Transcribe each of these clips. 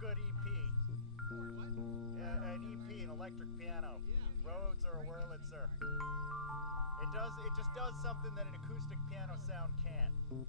good EP. An EP, an electric piano. Rhodes or a Wurlitzer. It just does something that an acoustic piano sound can't.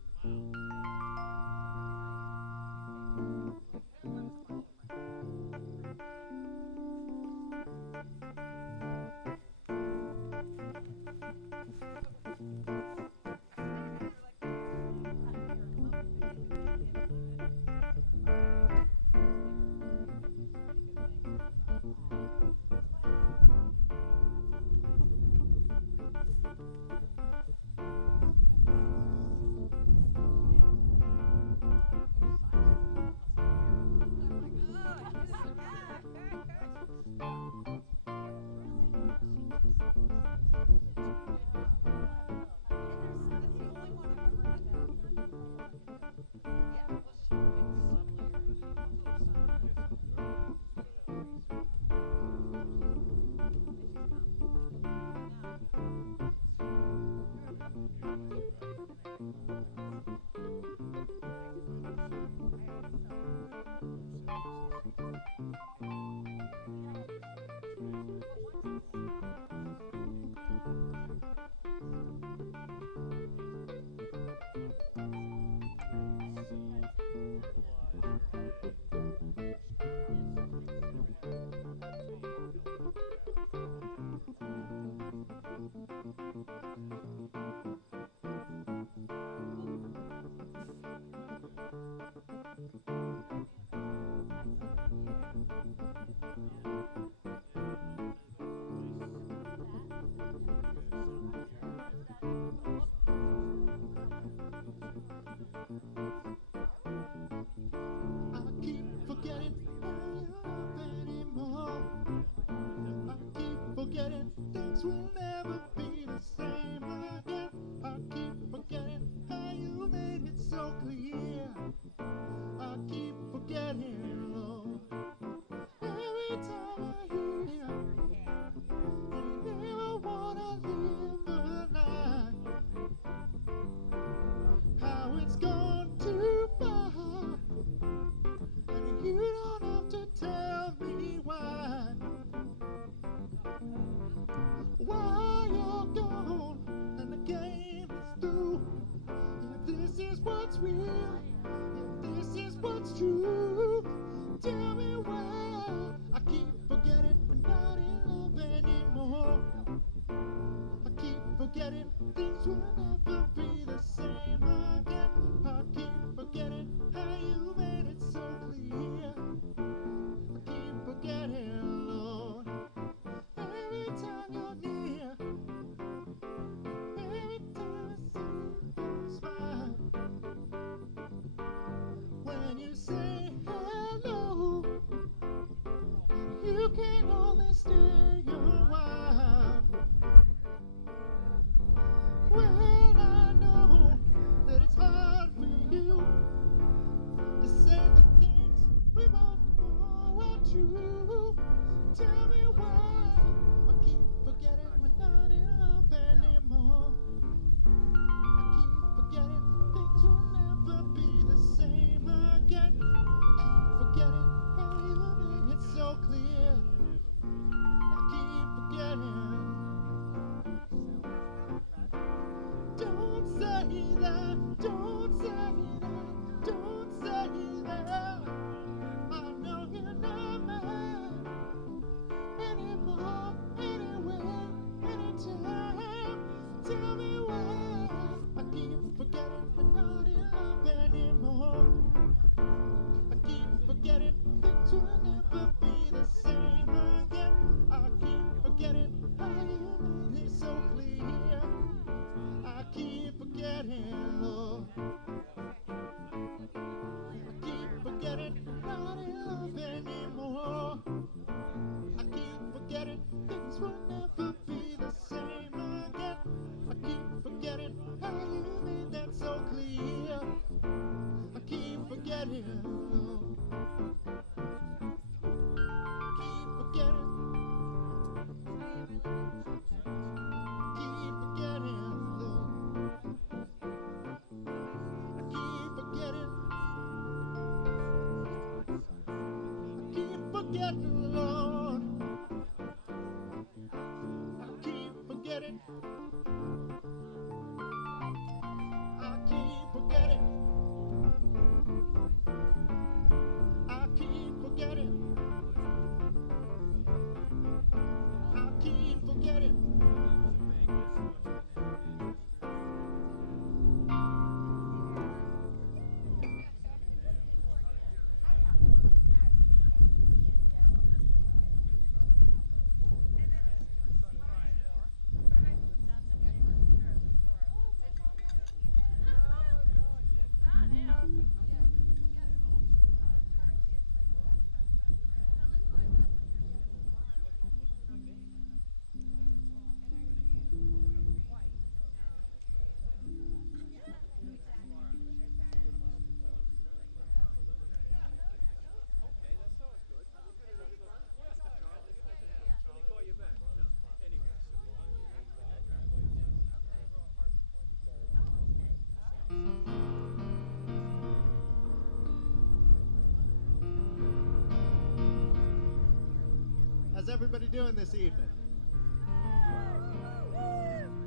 everybody doing this evening?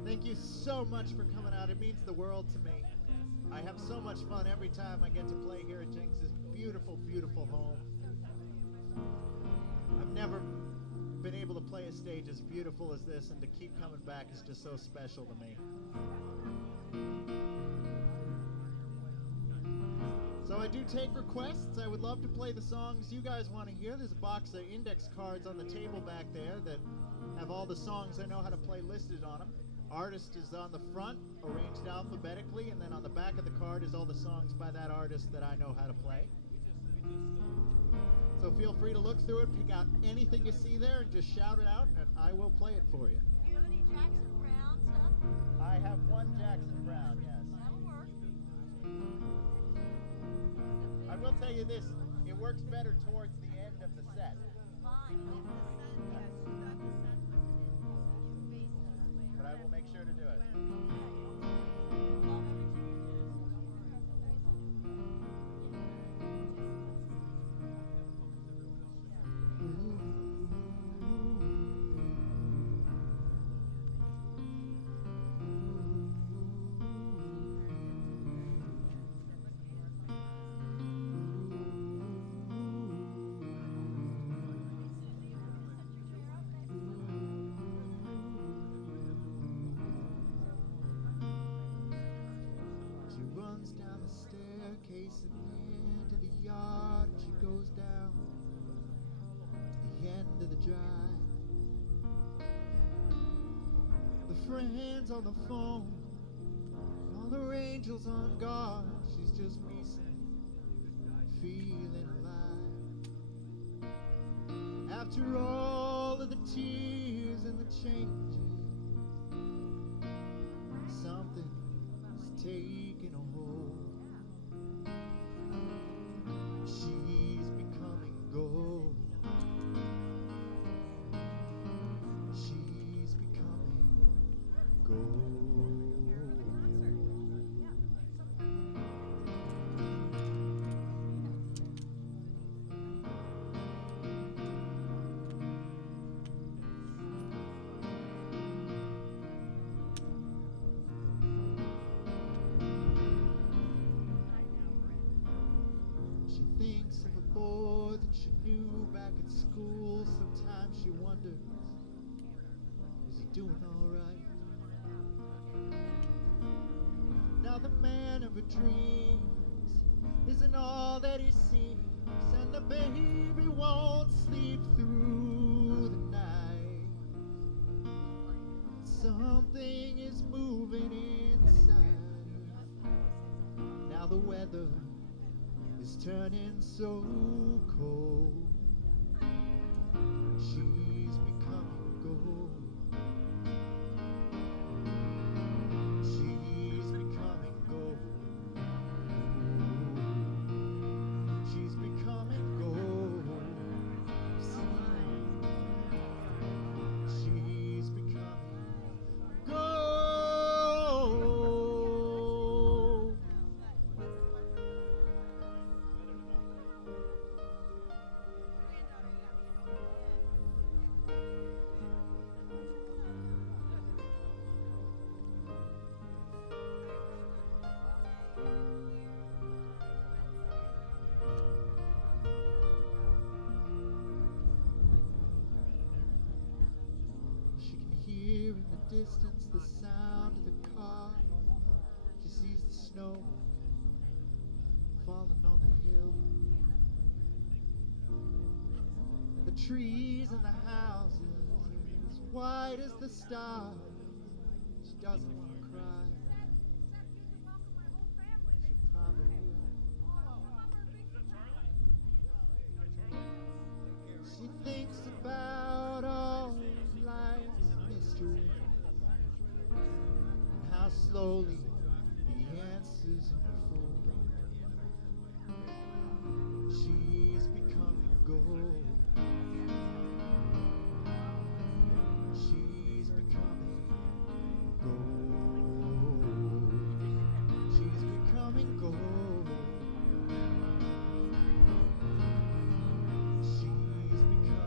Thank you so much for coming out. It means the world to me. I have so much fun every time I get to play here at Jinx's beautiful, beautiful home. I've never been able to play a stage as beautiful as this, and to keep coming back is just so special to me. So I do take requests. I would love to play the songs you guys want to hear. There's a box of index cards on the table back there that have all the songs I know how to play listed on them. Artist is on the front, arranged alphabetically, and then on the back of the card is all the songs by that artist that I know how to play. So feel free to look through it, pick out anything you see there, and just shout it out, and I will play it for you. Do you have any Jackson Brown stuff? I have one Jackson Brown, yes. That'll work. I will tell you this, it works better towards the end of the set. Fine. But I will make sure to do it. Into the yard, she goes down to the end of the drive. The friends on the phone, all her angels on guard. She's just missing, feeling alive. After all of the tears and the changes, something's taking a hold. She's becoming gold. She's becoming gold. Boy that she knew back at school. Sometimes she wonders, is he doing all right? Now the man of her dreams isn't all that he seems, and the baby won't sleep through the night. Something is moving inside. Now the weather is turning so cold. She's becoming gold. She's becoming gold. She's becoming gold. She's becoming gold. Distance, the sound of the car. She sees the snow falling on the hill, and the trees and the houses as white as the stars. She doesn't want to cry. She probably will. She thinks about all life's mysteries, how slowly the answers unfold. She's becoming gold. She's becoming gold. She's becoming gold. She's becoming gold.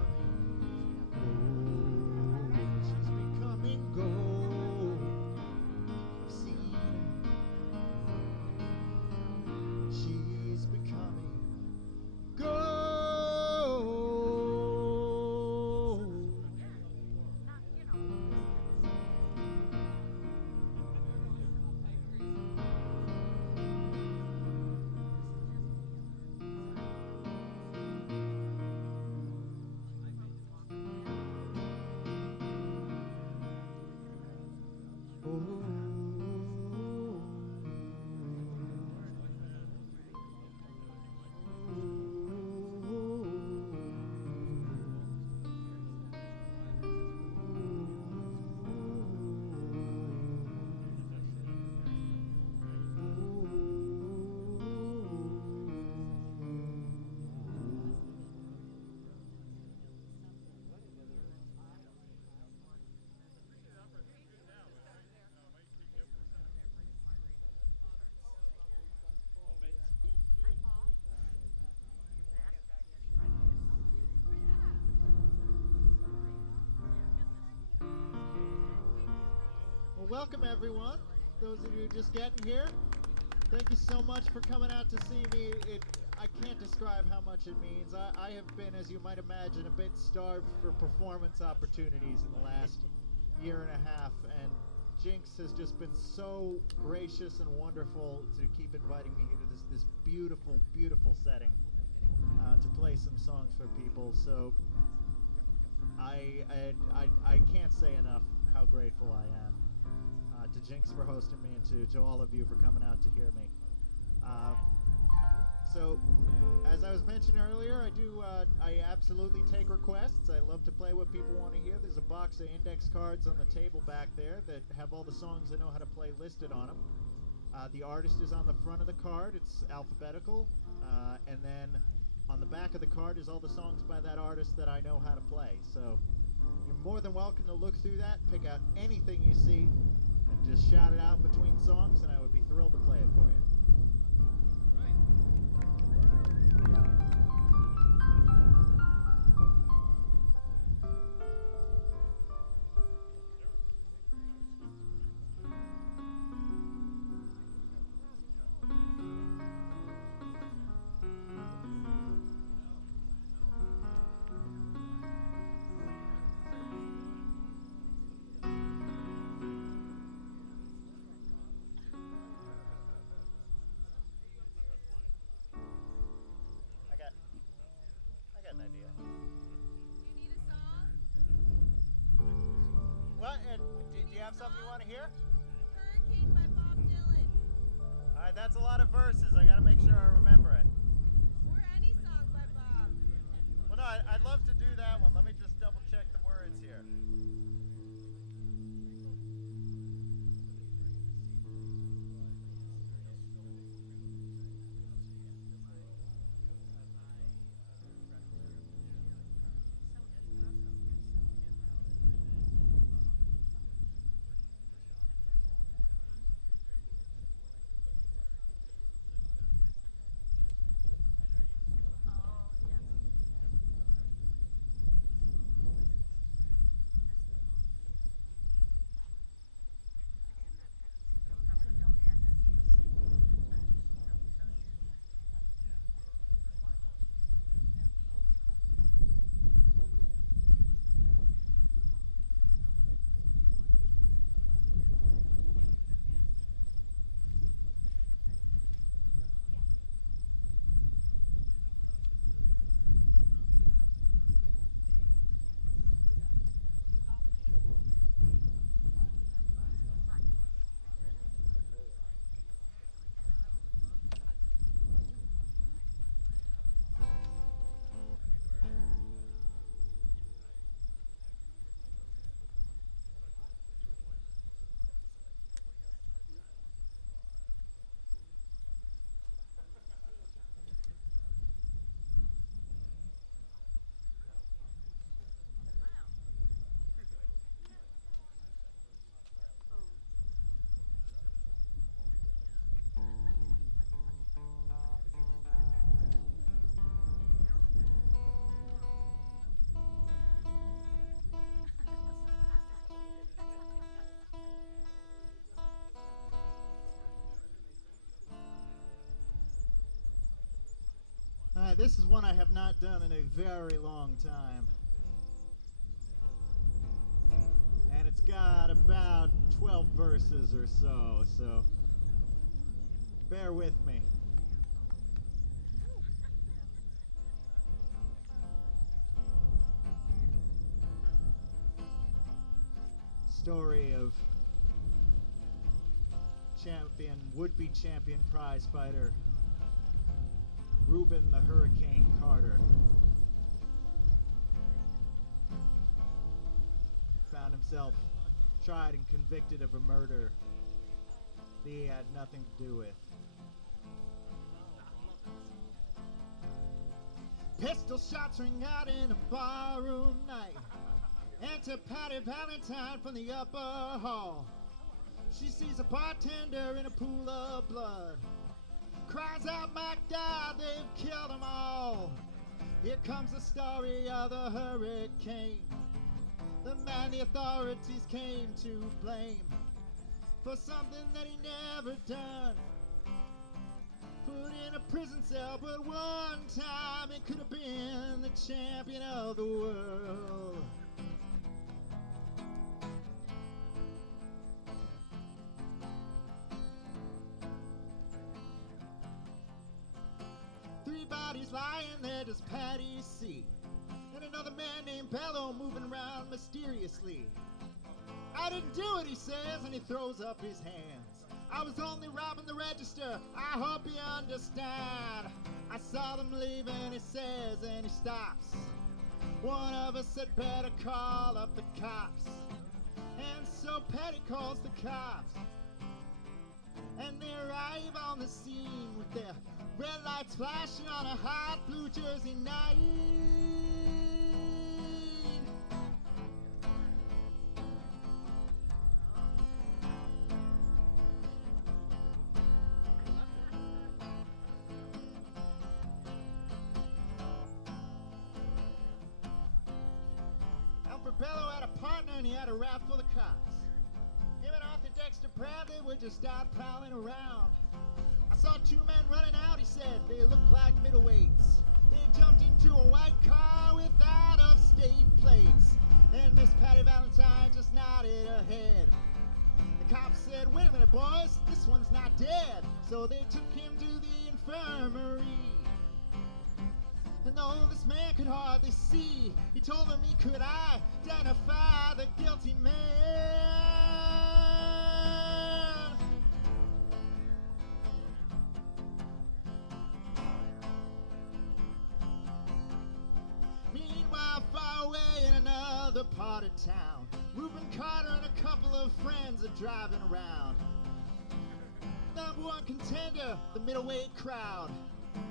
welcome everyone. Those of you just getting here, thank you so much for coming out to see me. I can't describe how much it means. I have been, as you might imagine, a bit starved for performance opportunities in the last year and a half, and Jinx has just been so gracious and wonderful to keep inviting me here to this beautiful, beautiful setting to play some songs for people. So I can't say enough how grateful I am to Jinx for hosting me, and to all of you for coming out to hear me. So, as I was mentioning earlier, I absolutely take requests. I love to play what people want to hear. There's a box of index cards on the table back there that have all the songs I know how to play listed on them. The artist is on the front of the card. It's alphabetical. And then on the back of the card is all the songs by that artist that I know how to play. So, you're more than welcome to look through that, pick out anything you see, and just shout it out between songs, and I would be thrilled to play it for you. Something you want to hear? Hurricane by Bob Dylan. Alright, that's a lot of verses. I gotta make sure I remember it. Or any song by Bob. Well, no, I'd love to do that one. Let me just double check the words here. This is one I have not done in a very long time. And it's got about 12 verses or so bear with me. Story of would-be champion prize fighter Reuben the Hurricane Carter. Found himself tried and convicted of a murder that he had nothing to do with. Pistol shots ring out in a barroom night. Enter Patty Valentine from the upper hall. She sees a bartender in a pool of blood. Cries out, my God, they've killed them all. Here comes the story of the hurricane, the man the authorities came to blame. for something that he never done. Put in a prison cell, but one time he could have been the champion of the world. Three bodies lying there, does Patty see? And another man named Bello moving around mysteriously. I didn't do it, he says, and he throws up his hands. I was only robbing the register, I hope you understand. I saw them leaving, he says, and he stops. One of us had better call up the cops. And so Patty calls the cops. And they arrive on the scene with their red lights flashing on a hot blue Jersey night. Bello had a partner and he had a rap full of cops. Him and Arthur Dexter Bradley were just out prowling around. I saw two men running out, he said, they looked like middleweights. They jumped into a white car with out-of-state plates. And Miss Patty Valentine just nodded her head. The cops said, wait a minute boys, this one's not dead. So they took him to the infirmary. And though this man could hardly see, he told them he could identify the guilty man. Meanwhile, far away in another part of town, Reuben Carter and a couple of friends are driving around. Number one contender, the middleweight crowd.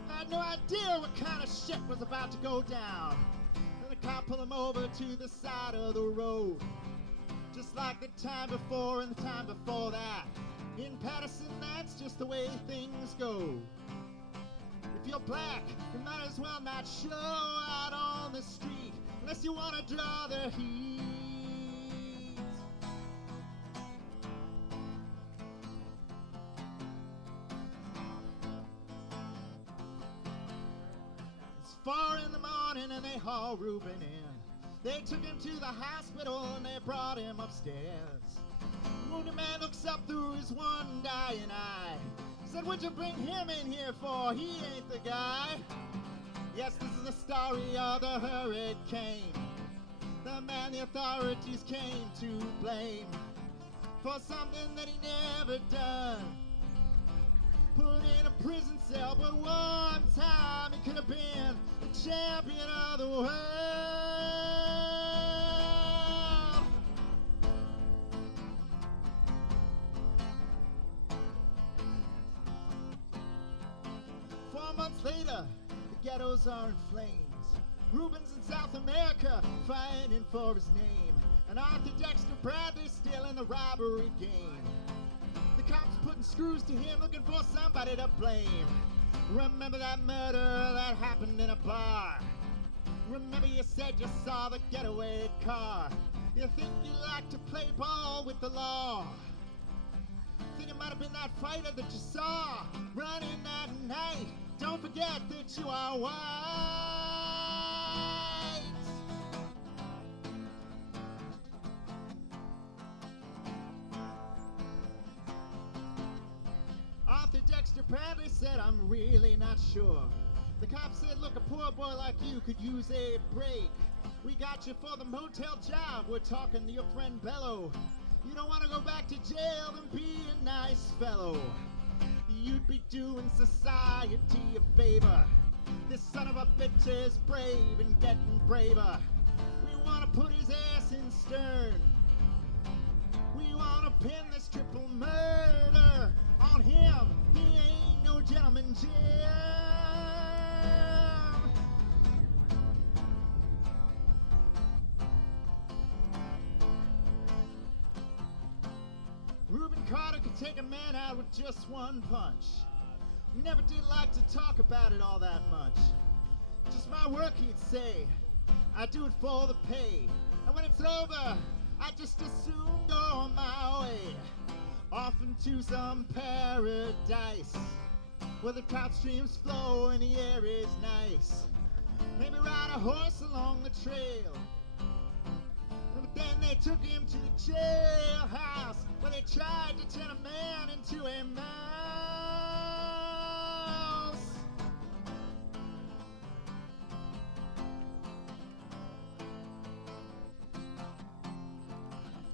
I had no idea what kind of shit was about to go down. And the cop pulled him over to the side of the road. Just like the time before and the time before that. In Patterson, that's just the way things go. If you're black, you might as well not show out on the street unless you want to draw the heat. It's 4 in the morning and they haul Reuben in. They took him to the hospital and they brought him upstairs. The wounded man looks up through his one dying eye. Said, what'd you bring him in here for? He ain't the guy. Yes, this is the story of the hurricane. The man the authorities came to blame for something that he never done. Put in a prison cell, but one time he could have been the champion of the world. 4 months later, the ghettos are in flames. Reuben's in South America, fighting for his name. And Arthur Dexter Bradley still in the robbery game. The cops putting screws to him, looking for somebody to blame. Remember that murder that happened in a bar? Remember you said you saw the getaway car? You think you like to play ball with the law? Think it might have been that fighter that you saw running that night. Don't forget that you are white. 'Arthur Dexter Bradley said, I'm really not sure. The cop said, look, a poor boy like you could use a break. We got you for the motel job. We're talking to your friend Bello. You don't want to go back to jail, then be a nice fellow. You'd be doing society a favor. This son of a bitch is brave and getting braver. We want to put his ass in stern. We want to pin this triple murder on him. He ain't no gentleman, Jim. Reuben Carter could take a man out with just one punch. Never did like to talk about it all that much. Just my work, he'd say. I do it for the pay. And when it's over, I just assume go on my way. Off to some paradise where the trout streams flow and the air is nice. Maybe ride a horse along the trail. But then they took him to the jailhouse where they tried to turn a man into a mouse.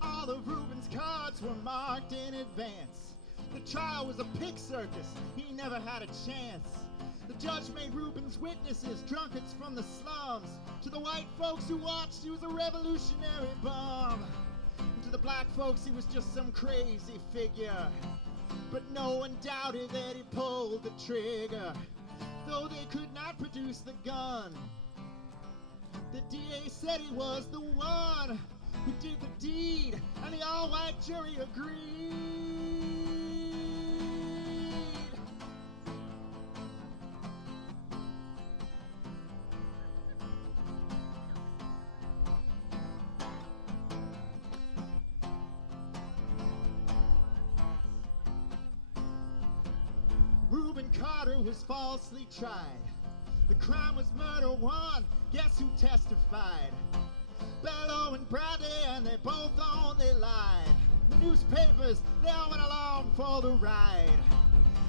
All of Reuben's cards were marked in advance. The trial was a pig circus, he never had a chance. The judge made Reuben's witnesses drunkards from the slums. To the white folks who watched, he was a revolutionary bomb. And to the black folks, he was just some crazy figure. But no one doubted that he pulled the trigger. Though they could not produce the gun, the DA said he was the one who did the deed, and the all-white jury agreed. Reuben Carter was falsely tried. The crime was murder one. Guess who testified? Bello and Bradley, and they both only lied. The newspapers, they all went along for the ride.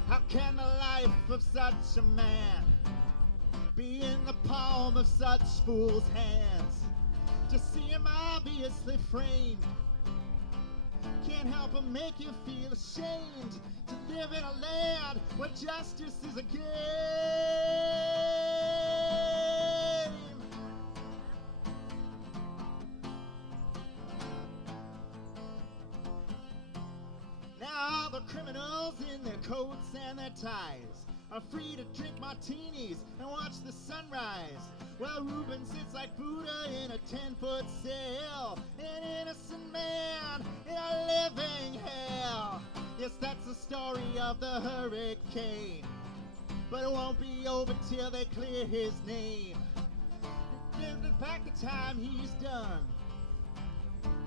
How can the life of such a man be in the palm of such fools' hands? Just see him obviously framed can't help but make you feel ashamed to live in a land where justice is a game. Now the criminals in their coats and their ties are free to drink martinis and watch the sunrise, while Reuben sits like Buddha in a 10-foot cell, an innocent man in a living hell. Yes, that's the story of the hurricane, but it won't be over till they clear his name. Give it back the time he's done,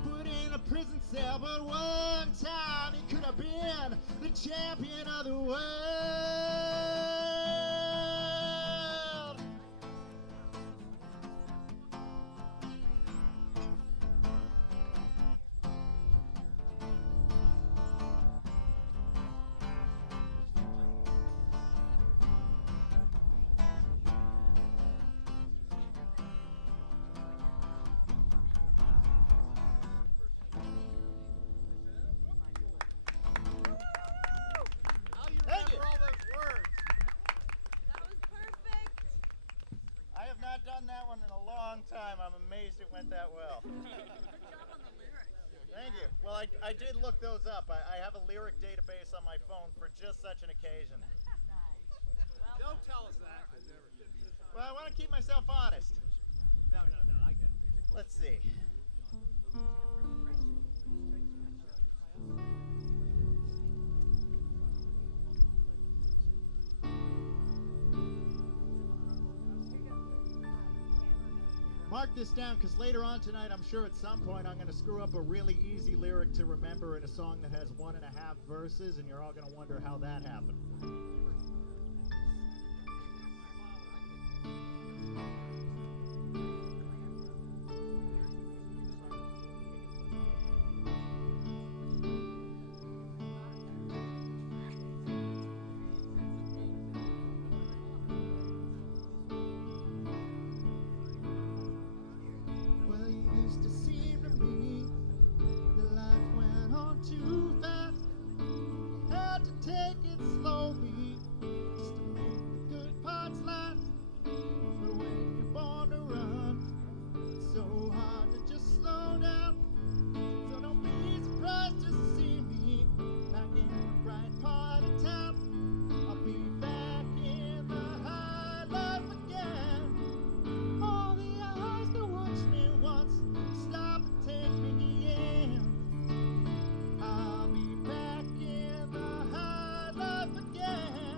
put in a prison cell, but one time he could have been the champion of the world. Thank you. All those words. That was perfect. I have not done that one in a long time. I'm amazed it went that well. Good job on the lyrics. Thank you. Well, I did look those up. I have a lyric database on my phone for just such an occasion. Don't tell us that. Well, I want to keep myself honest. No, I get it. Let's see. Mark this down, because later on tonight, I'm sure at some point I'm going to screw up a really easy lyric to remember in a song that has 1.5 verses, and you're all going to wonder how that happened. Again.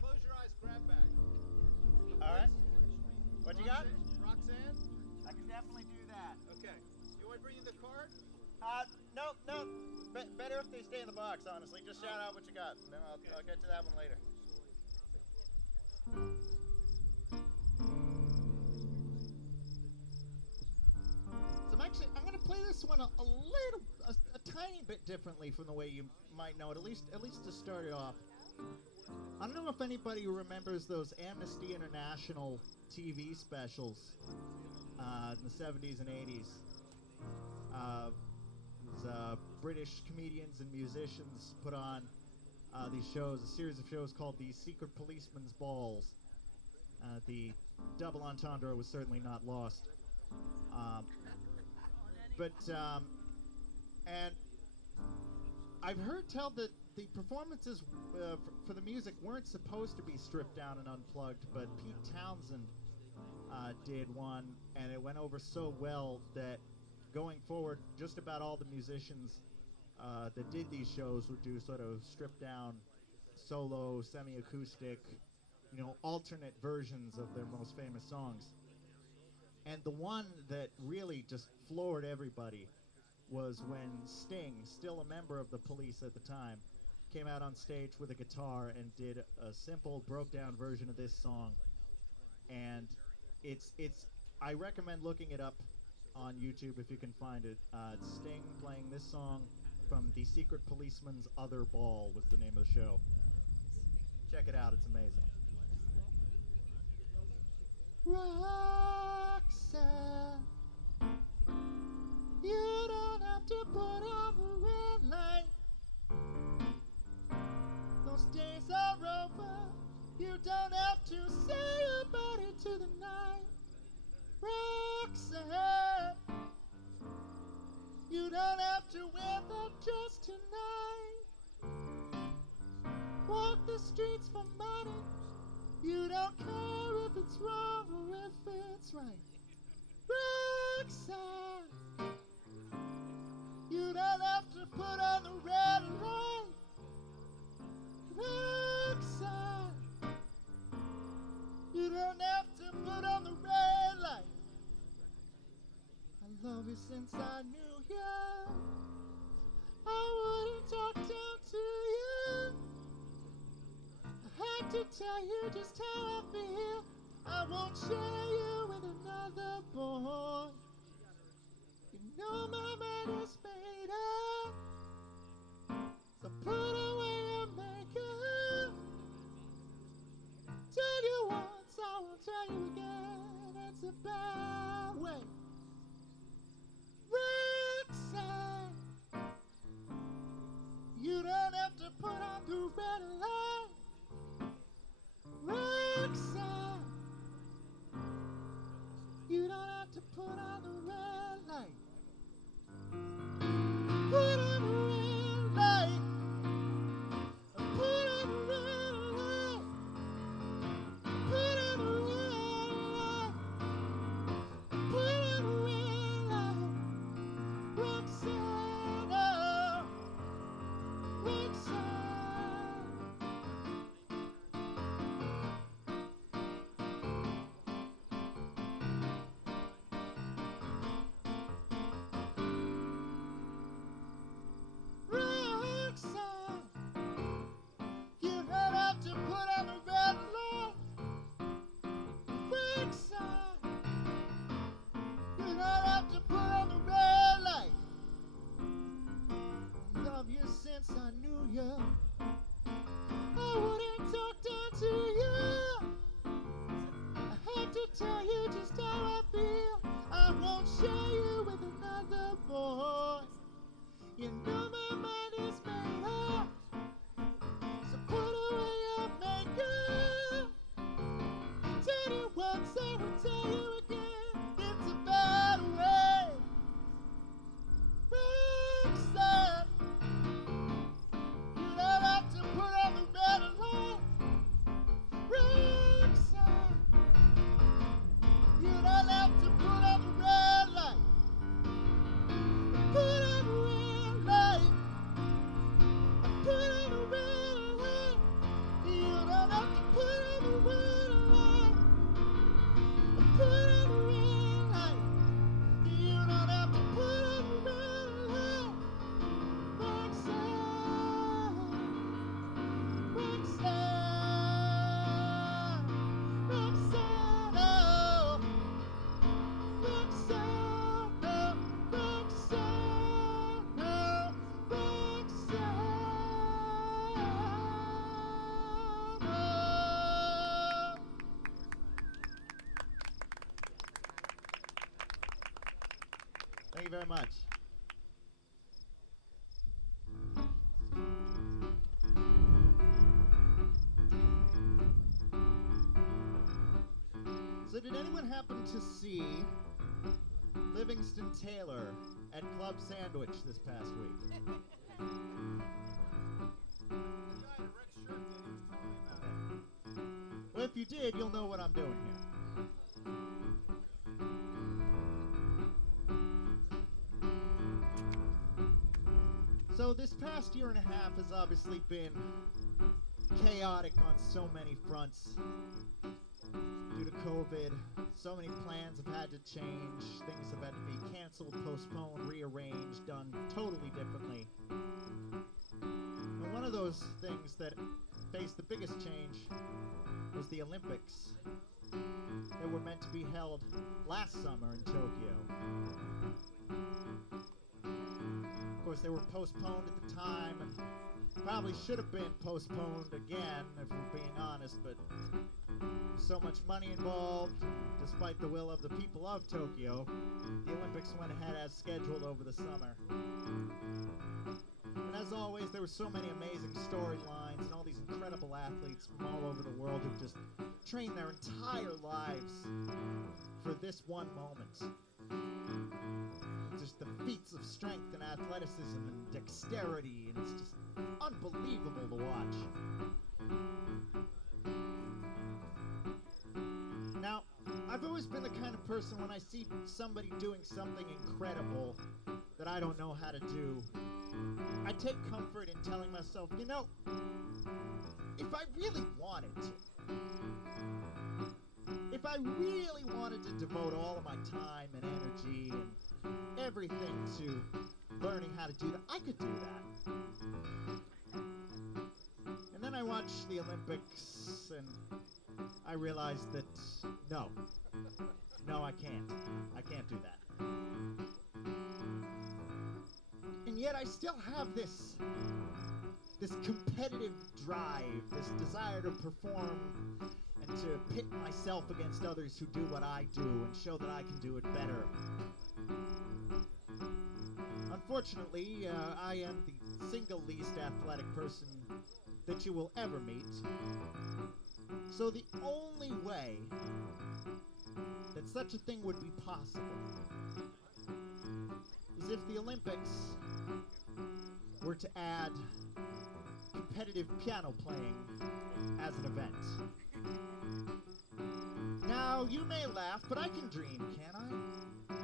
close your eyes, grab bag. All right. What you got? Roxanne? I can definitely do that. Okay. You want to bring you the card? No. Better if they stay in the box, honestly. Just shout out what you got. Then I'll get to that one later. So I'm going to play this one a tiny bit differently from the way you might know it, at least to start it off. I don't know if anybody remembers those Amnesty International TV specials in the 70s and 80s. British comedians and musicians put on these shows, a series of shows called the Secret Policeman's Balls. The double entendre was certainly not lost. And I've heard tell that the performances for the music weren't supposed to be stripped down and unplugged, but Pete Townsend did one, and it went over so well that going forward, just about all the musicians that did these shows would do sort of stripped down, solo, semi-acoustic, alternate versions of their most famous songs. And the one that really just floored everybody was when Sting, still a member of the Police at the time, came out on stage with a guitar and did a simple, broke-down version of this song. And I recommend looking it up on YouTube if you can find it. It's Sting playing this song from The Secret Policeman's Other Ball was the name of the show. Check it out, it's amazing. Roxanne, you don't have to put on the red light. Those days are over. You don't have to say about it to the night. Roxanne, you don't have to wear that dress tonight. Walk the streets for money. You don't care if it's wrong or if it's right. Roxanne, you don't have to put on the red light. Roxanne, you don't have to put on the red light. I love you since I knew you. I wouldn't talk down to you. I had to tell you just how I feel. I won't share you with another boy. You know my mind is made up. So put away your makeup. Tell you once, I won't tell you again. It's a bad way. Roxanne, you don't have to put on the red light. Roxanne, you don't have to put on the red light. very much. So did anyone happen to see Livingston Taylor at Club Sandwich this past week? Well, if you did, you'll know what I'm doing here. So this past year and a half has obviously been chaotic on so many fronts. Due to COVID, so many plans have had to change, things have had to be canceled, postponed, rearranged, done totally differently. And one of those things that faced the biggest change was the Olympics that were meant to be held last summer in Tokyo. Of course, they were postponed at the time and probably should have been postponed again, if we're being honest, but so much money involved, despite the will of the people of Tokyo, the Olympics went ahead as scheduled over the summer. And as always, there were so many amazing storylines and all these incredible athletes from all over the world who've just trained their entire lives for this one moment. Just the feats of strength and athleticism and dexterity, and it's just unbelievable to watch. Now, I've always been the kind of person when I see somebody doing something incredible that I don't know how to do, I take comfort in telling myself, you know, if I really wanted to, if I really wanted to devote all of my time and energy and everything to learning how to do that, I could do that. And then I watched the Olympics and I realized that no, I can't do that. And yet I still have this competitive drive, this desire to perform and to pit myself against others who do what I do and show that I can do it better. Unfortunately, I am the single least athletic person that you will ever meet. So the only way that such a thing would be possible is if the Olympics were to add competitive piano playing as an event. Now, you may laugh, but I can dream, can't I?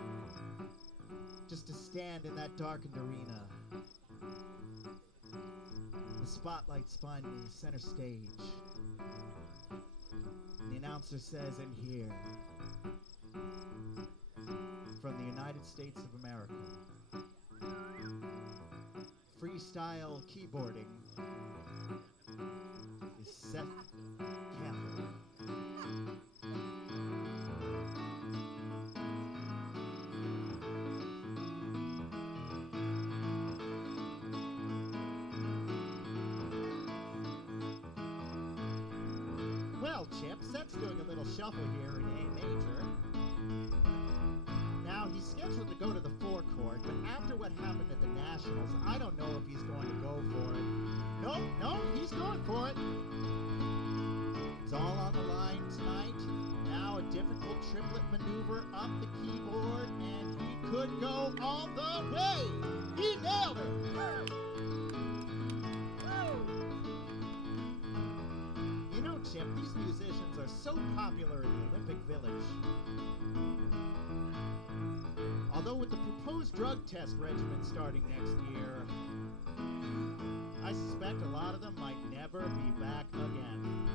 Just to stand in that darkened arena. The spotlights find me center stage. The announcer says, and here, from the United States of America, freestyle keyboarding is Seth Campbell. Well, Chip, Seth's doing a little shuffle here in A major. Now, he's scheduled to go to the forecourt, but after what happened at the Nationals, I don't know if he's going to go for it. No, he's going for it. It's all on the line tonight. Now a difficult triplet maneuver up the keyboard, and he could go all the way. He nailed it. You know, Chip, these musicians are so popular in the Olympic Village. Although with the proposed drug test regimen starting next year, I suspect a lot of them might never be back again.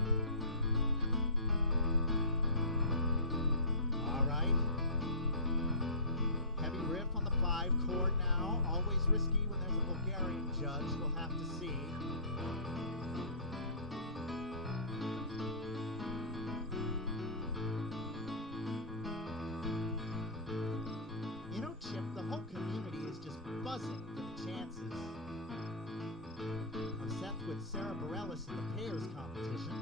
All right. Heavy riff on the 5 chord now. Always risky when there's a Bulgarian judge. We'll have to see. Buzzing for the chances of Seth with Sarah Bareilles in the pairs competition.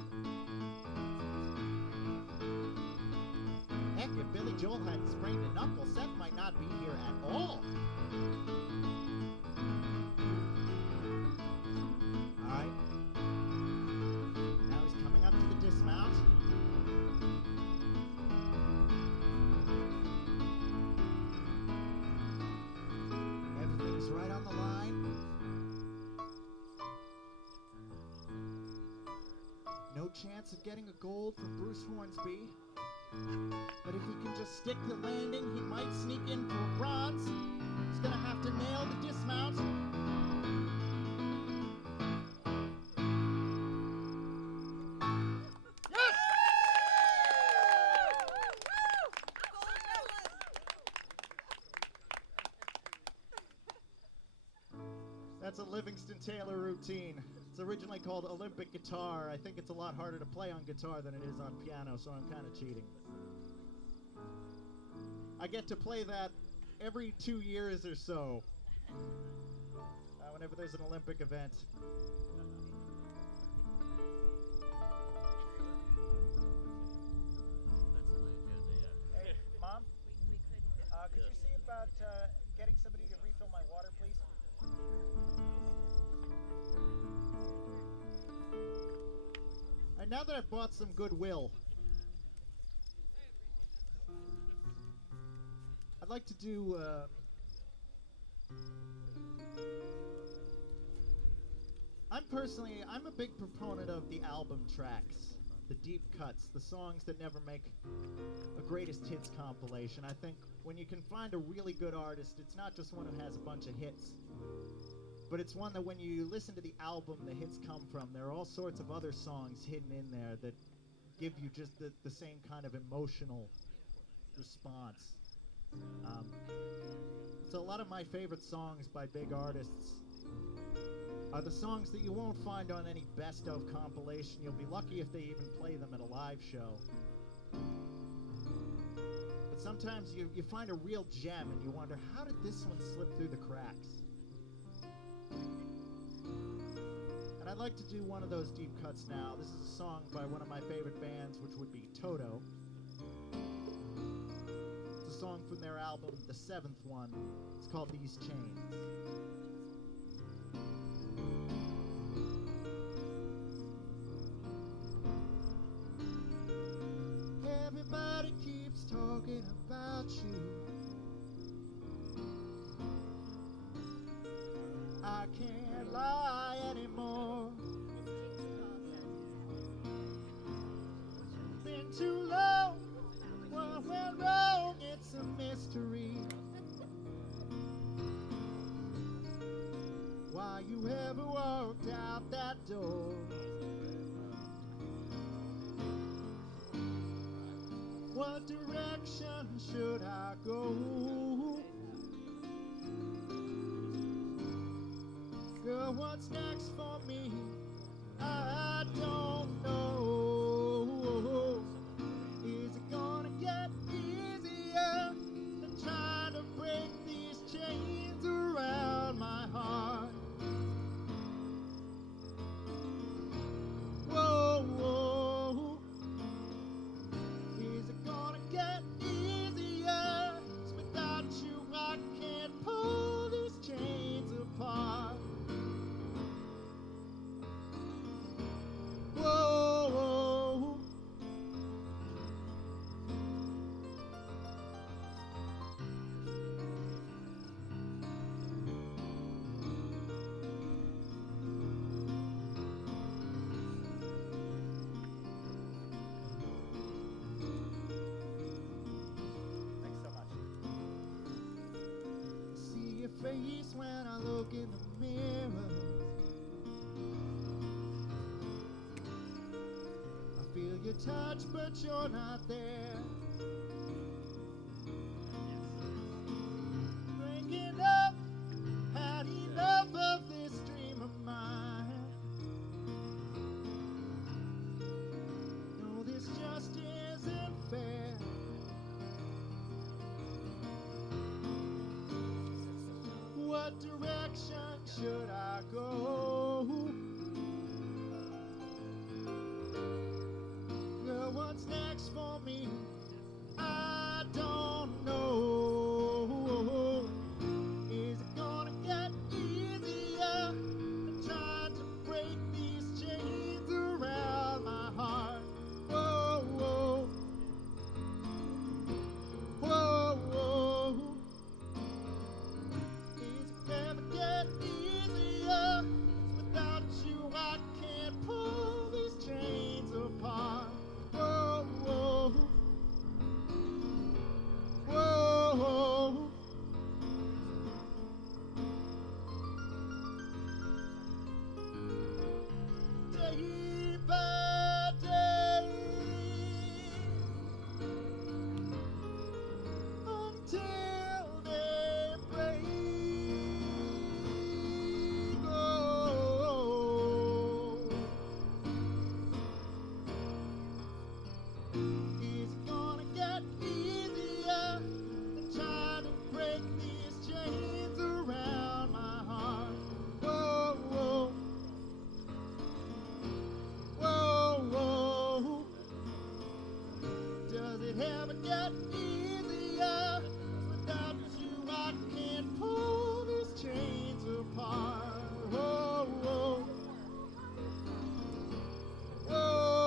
Heck, if Billy Joel had sprained a knuckle, Seth might not be here at all. Alright. Now he's coming up to the dismount. Everything's right on the line. No chance of getting a gold for Bruce Hornsby. But if he can just stick the landing, he might sneak in for a bronze. He's gonna have to nail the dismount. Yes! That's a Livingston Taylor routine. It's originally called Olympic guitar. I think it's a lot harder to play on guitar than it is on piano, so I'm kind of cheating. I get to play that every 2 years or so, whenever there's an Olympic event. Hey, Mom? Could you see about getting somebody to refill my water, please? And now that I've bought some goodwill, I'd like to do I'm a big proponent of the album tracks, the deep cuts, the songs that never make a greatest hits compilation. I think when you can find a really good artist, it's not just one who has a bunch of hits, but it's one that when you listen to the album the hits come from, there are all sorts of other songs hidden in there that give you just the same kind of emotional response. So a lot of my favorite songs by big artists are the songs that you won't find on any best of compilation. You'll be lucky if they even play them at a live show. But sometimes you find a real gem and you wonder, how did this one slip through the cracks? And I'd like to do one of those deep cuts now. This is a song by one of my favorite bands, which would be Toto. It's a song from their album, the 7th one. It's called These Chains. Everybody keeps talking about you. I can't lie anymore. Been too long. What went wrong? It's a mystery. Why you ever walked out that door? What direction should I go? Girl, what's next for me? I don't know. Is it gonna get easier than trying to break these chains around my heart? Whoa, whoa. Is it gonna get easier? 'Cause without you I can't pull these chains apart. Whoa, whoa. Thanks so much. See your face when I look in the mirror. I feel your touch, but you're not there. Drinking up, had enough of this dream of mine. No, this just isn't fair. What direction should I go? Girl, what's next for me? I haven't gotten easier. Without you, I can't pull these chains apart. Whoa, whoa. Whoa.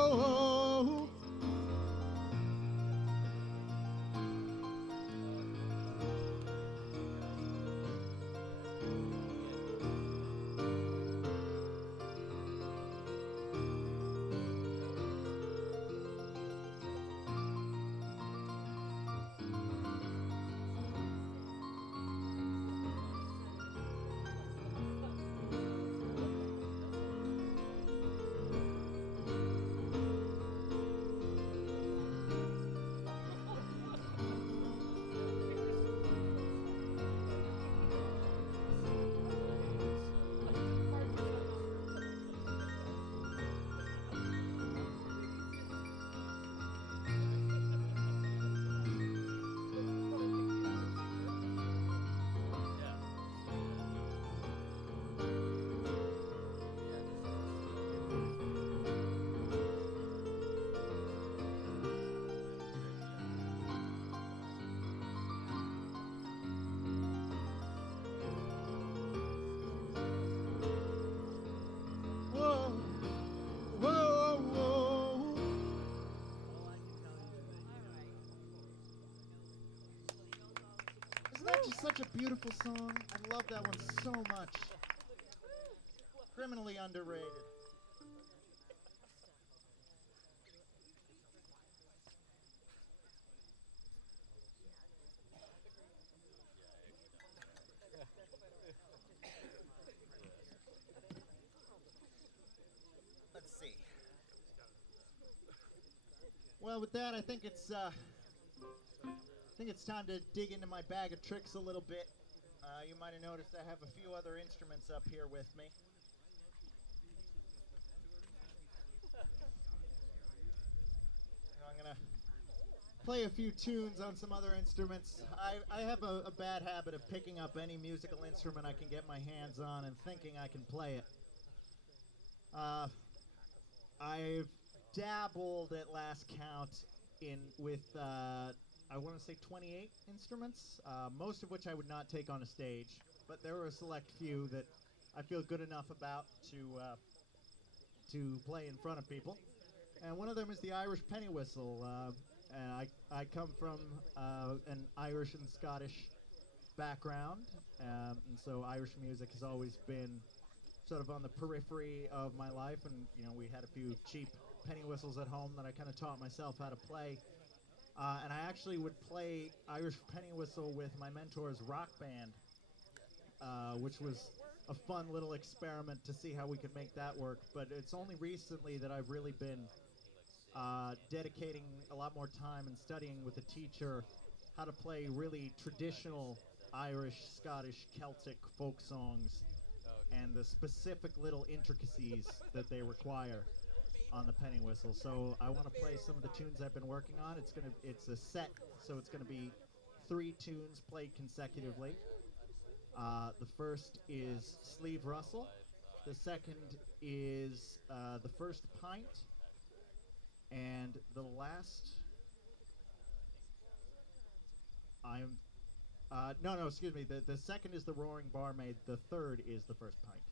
Whoa, whoa, whoa. Isn't that just such a beautiful song? I love that one so much. Criminally underrated. Let's see. Well, with that, I think it's time to dig into my bag of tricks a little bit. You might have noticed I have a few other instruments up here with me. I'm gonna play a few tunes on some other instruments. I have a bad habit of picking up any musical instrument I can get my hands on and thinking I can play it. I've dabbled at last count with I want to say 28 instruments, most of which I would not take on a stage, but there were a select few that I feel good enough about to play in front of people. And one of them is the Irish penny whistle. And I come from an Irish and Scottish background, and so Irish music has always been sort of on the periphery of my life. And you know, we had a few cheap penny whistles at home that I kind of taught myself how to play. And I actually would play Irish penny whistle with my mentor's rock band, which was a fun little experiment to see how we could make that work. But it's only recently that I've really been dedicating a lot more time and studying with a teacher how to play really traditional Irish, Scottish, Celtic folk songs and the specific little intricacies that they require on the penny whistle. So I want to play some of the tunes I've been working on. It's a set, so it's gonna be 3 tunes played consecutively. The first is Sleeve Russell. The second is The First Pint. And the last, no, excuse me. The second is The Roaring Barmaid. The third is The First Pint.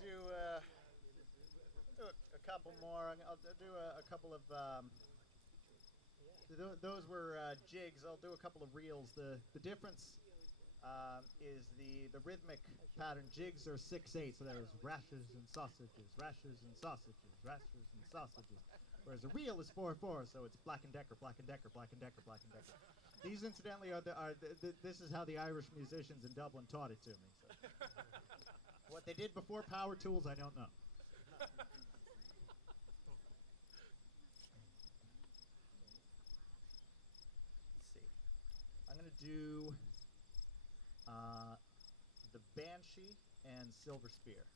do a couple more. I'll do a couple of. Those were jigs. I'll do a couple of reels. The difference is the rhythmic pattern. Jigs are 6/8, so there's rashers and sausages, rashers and sausages, rashers and sausages. Whereas a reel is 4/4, so it's Black and Decker, Black and Decker, Black and Decker, Black and Decker. These, incidentally, this is how the Irish musicians in Dublin taught it to me. So. What they did before power tools, I don't know. I'm going to do the Banshee and Silver Spear.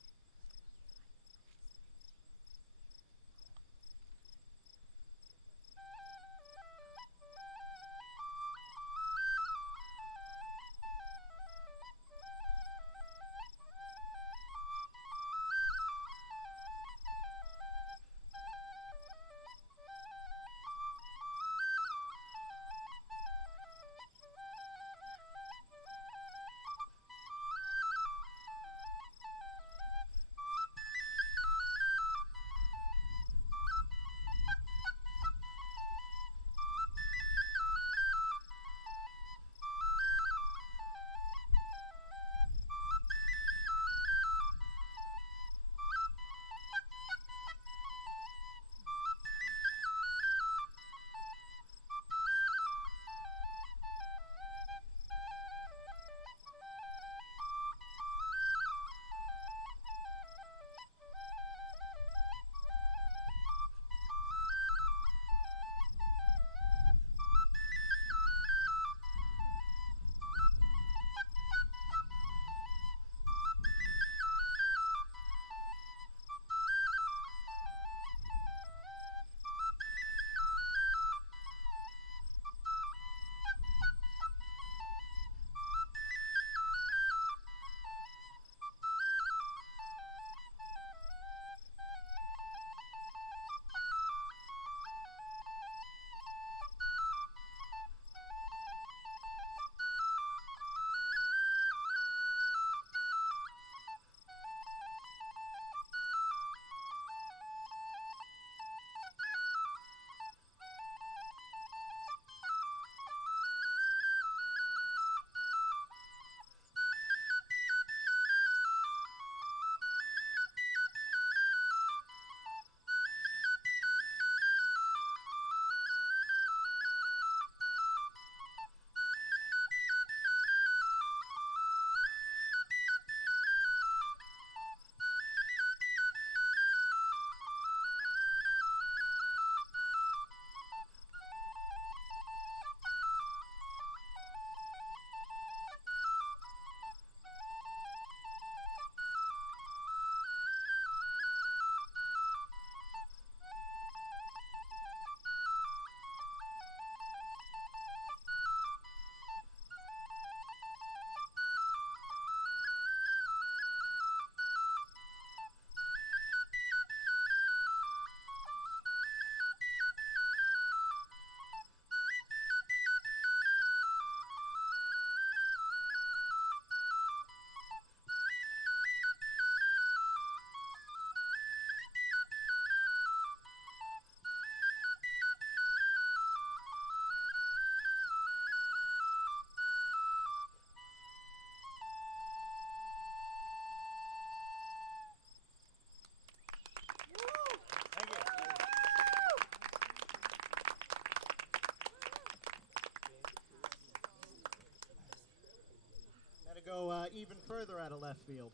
Go even further out of left field.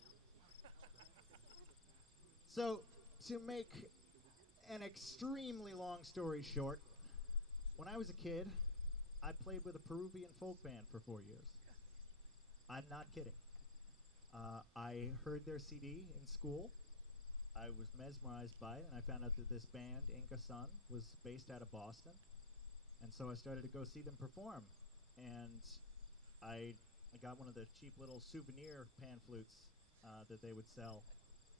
So, to make an extremely long story short, when I was a kid, I played with a Peruvian folk band for 4 years. I'm not kidding. I heard their CD in school. I was mesmerized by it, and I found out that this band, Inca Sun, was based out of Boston. And so I started to go see them perform. And I got one of the cheap little souvenir pan flutes that they would sell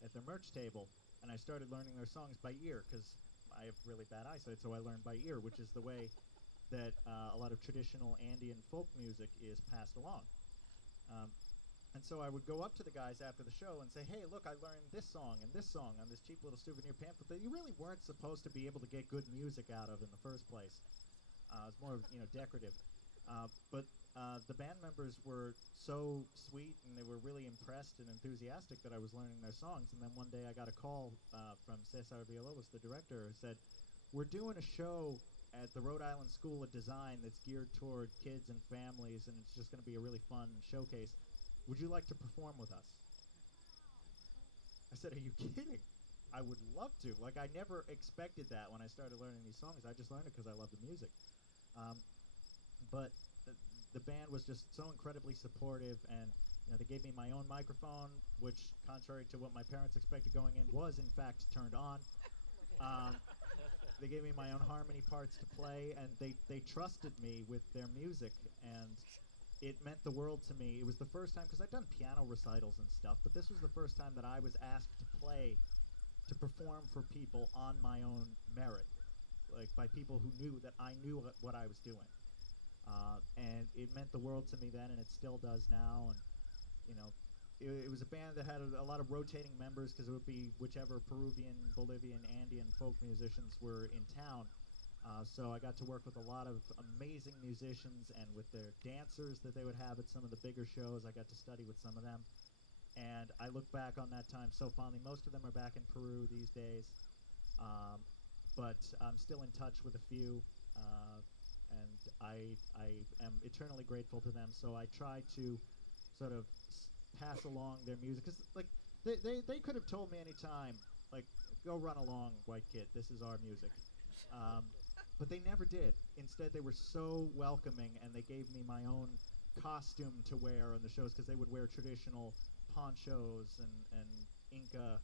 at their merch table, and I started learning their songs by ear because I have really bad eyesight, so I learned by ear, which is the way that a lot of traditional Andean folk music is passed along. And so I would go up to the guys after the show and say, hey, look, I learned this song and this song on this cheap little souvenir pamphlet that you really weren't supposed to be able to get good music out of in the first place. It's more, decorative. But the band members were so sweet and they were really impressed and enthusiastic that I was learning their songs. And then one day I got a call from Cesar Villalobos, the director, who said, we're doing a show at the Rhode Island School of Design that's geared toward kids and families, and it's just going to be a really fun showcase. Would you like to perform with us? I said, are you kidding? I would love to. Like, I never expected that when I started learning these songs. I just learned it because I love the music. But the band was just so incredibly supportive, and they gave me my own microphone, which, contrary to what my parents expected going in, was in fact turned on. They gave me my own harmony parts to play, and they trusted me with their music, and it meant the world to me. It was the first time, because I'd done piano recitals and stuff, but this was the first time that I was asked to perform for people on my own merit, like by people who knew that I knew what I was doing. And it meant the world to me then, and it still does now. And it was a band that had a lot of rotating members, because it would be whichever Peruvian, Bolivian, Andean folk musicians were in town. So I got to work with a lot of amazing musicians, and with their dancers that they would have at some of the bigger shows. I got to study with some of them. And I look back on that time so fondly. Most of them are back in Peru these days. But I'm still in touch with a few. And I am eternally grateful to them. So I try to sort of pass along their music. Because, like, they could have told me any time, like, go run along, white kid, this is our music. But they never did. Instead, they were so welcoming, and they gave me my own costume to wear on the shows, because they would wear traditional ponchos and Inca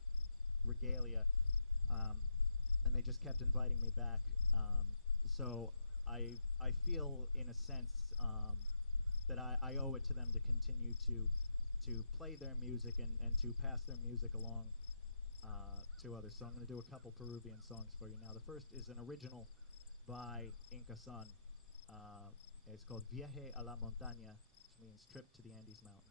regalia, and they just kept inviting me back. So I feel, in a sense, that I owe it to them to continue to play their music and to pass their music along to others. So I'm going to do a couple Peruvian songs for you now. The first is an original by Inca Son. It's called Viaje a la Montaña, which means trip to the Andes Mountains.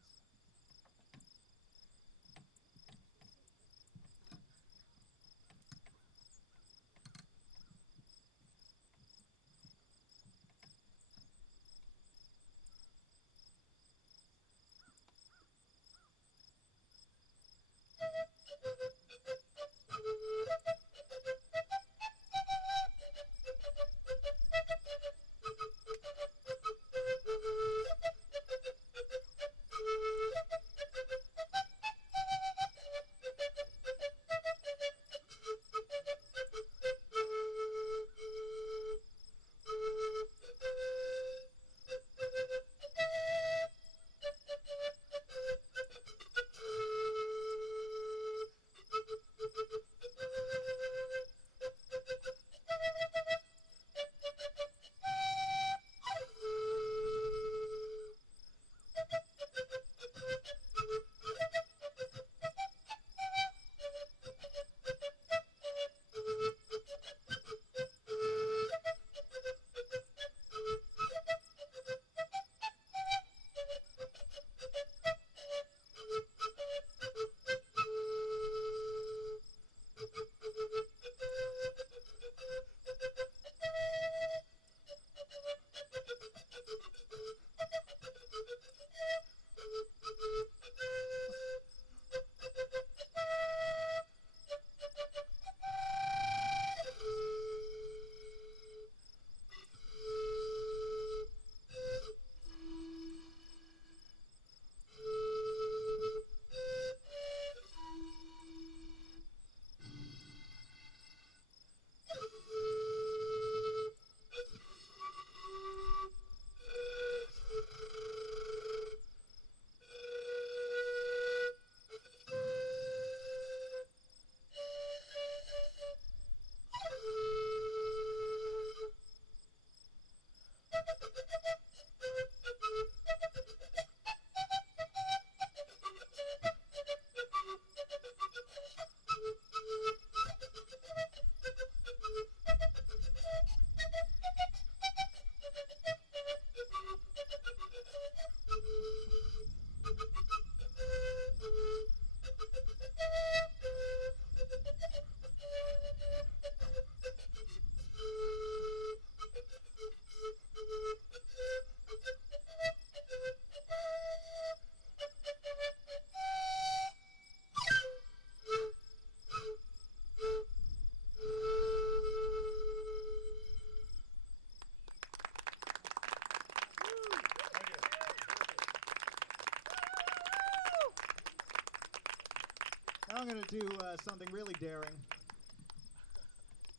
Now I'm going to do something really daring.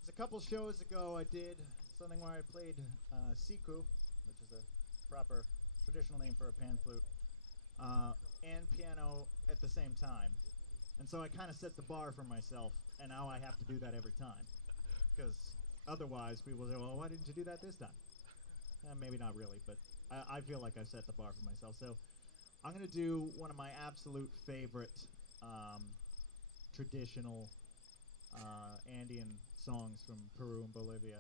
A couple shows ago, I did something where I played siku, which is a proper traditional name for a pan flute, and piano at the same time. And so I kind of set the bar for myself, and now I have to do that every time. Because otherwise, people say, well, why didn't you do that this time? Maybe not really, but I feel like I've set the bar for myself. So I'm going to do one of my absolute favorite traditional Andean songs from Peru and Bolivia.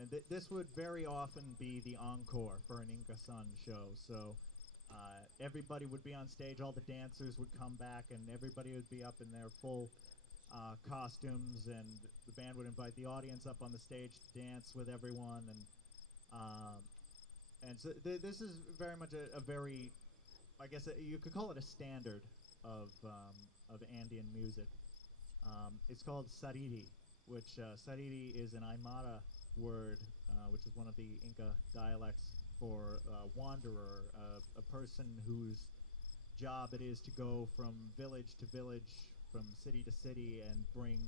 And this would very often be the encore for an Inca Sun show. So everybody would be on stage, all the dancers would come back, and everybody would be up in their full costumes, and the band would invite the audience up on the stage to dance with everyone. And so this is very much a very, I guess you could call it a standard of Andean music. It's called sariri, which sariri is an Aymara word, which is one of the Inca dialects for wanderer, a person whose job it is to go from village to village, from city to city, and bring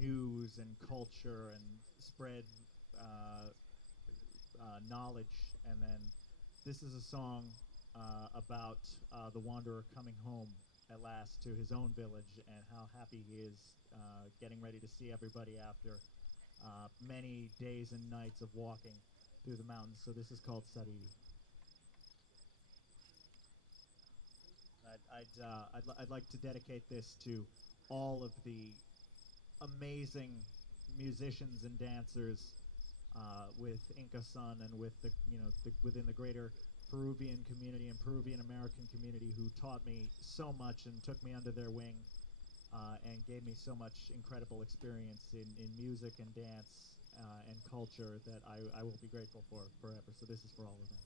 news and culture and spread knowledge. And then this is a song about the wanderer coming home at last to his own village, and how happy he is getting ready to see everybody after many days and nights of walking through the mountains. So this is called Sariri. I'd like to dedicate this to all of the amazing musicians and dancers with Inca Sun, and with within the greater Peruvian community and Peruvian American community, who taught me so much and took me under their wing and gave me so much incredible experience in music and dance and culture that I will be grateful for forever. So this is for all of them.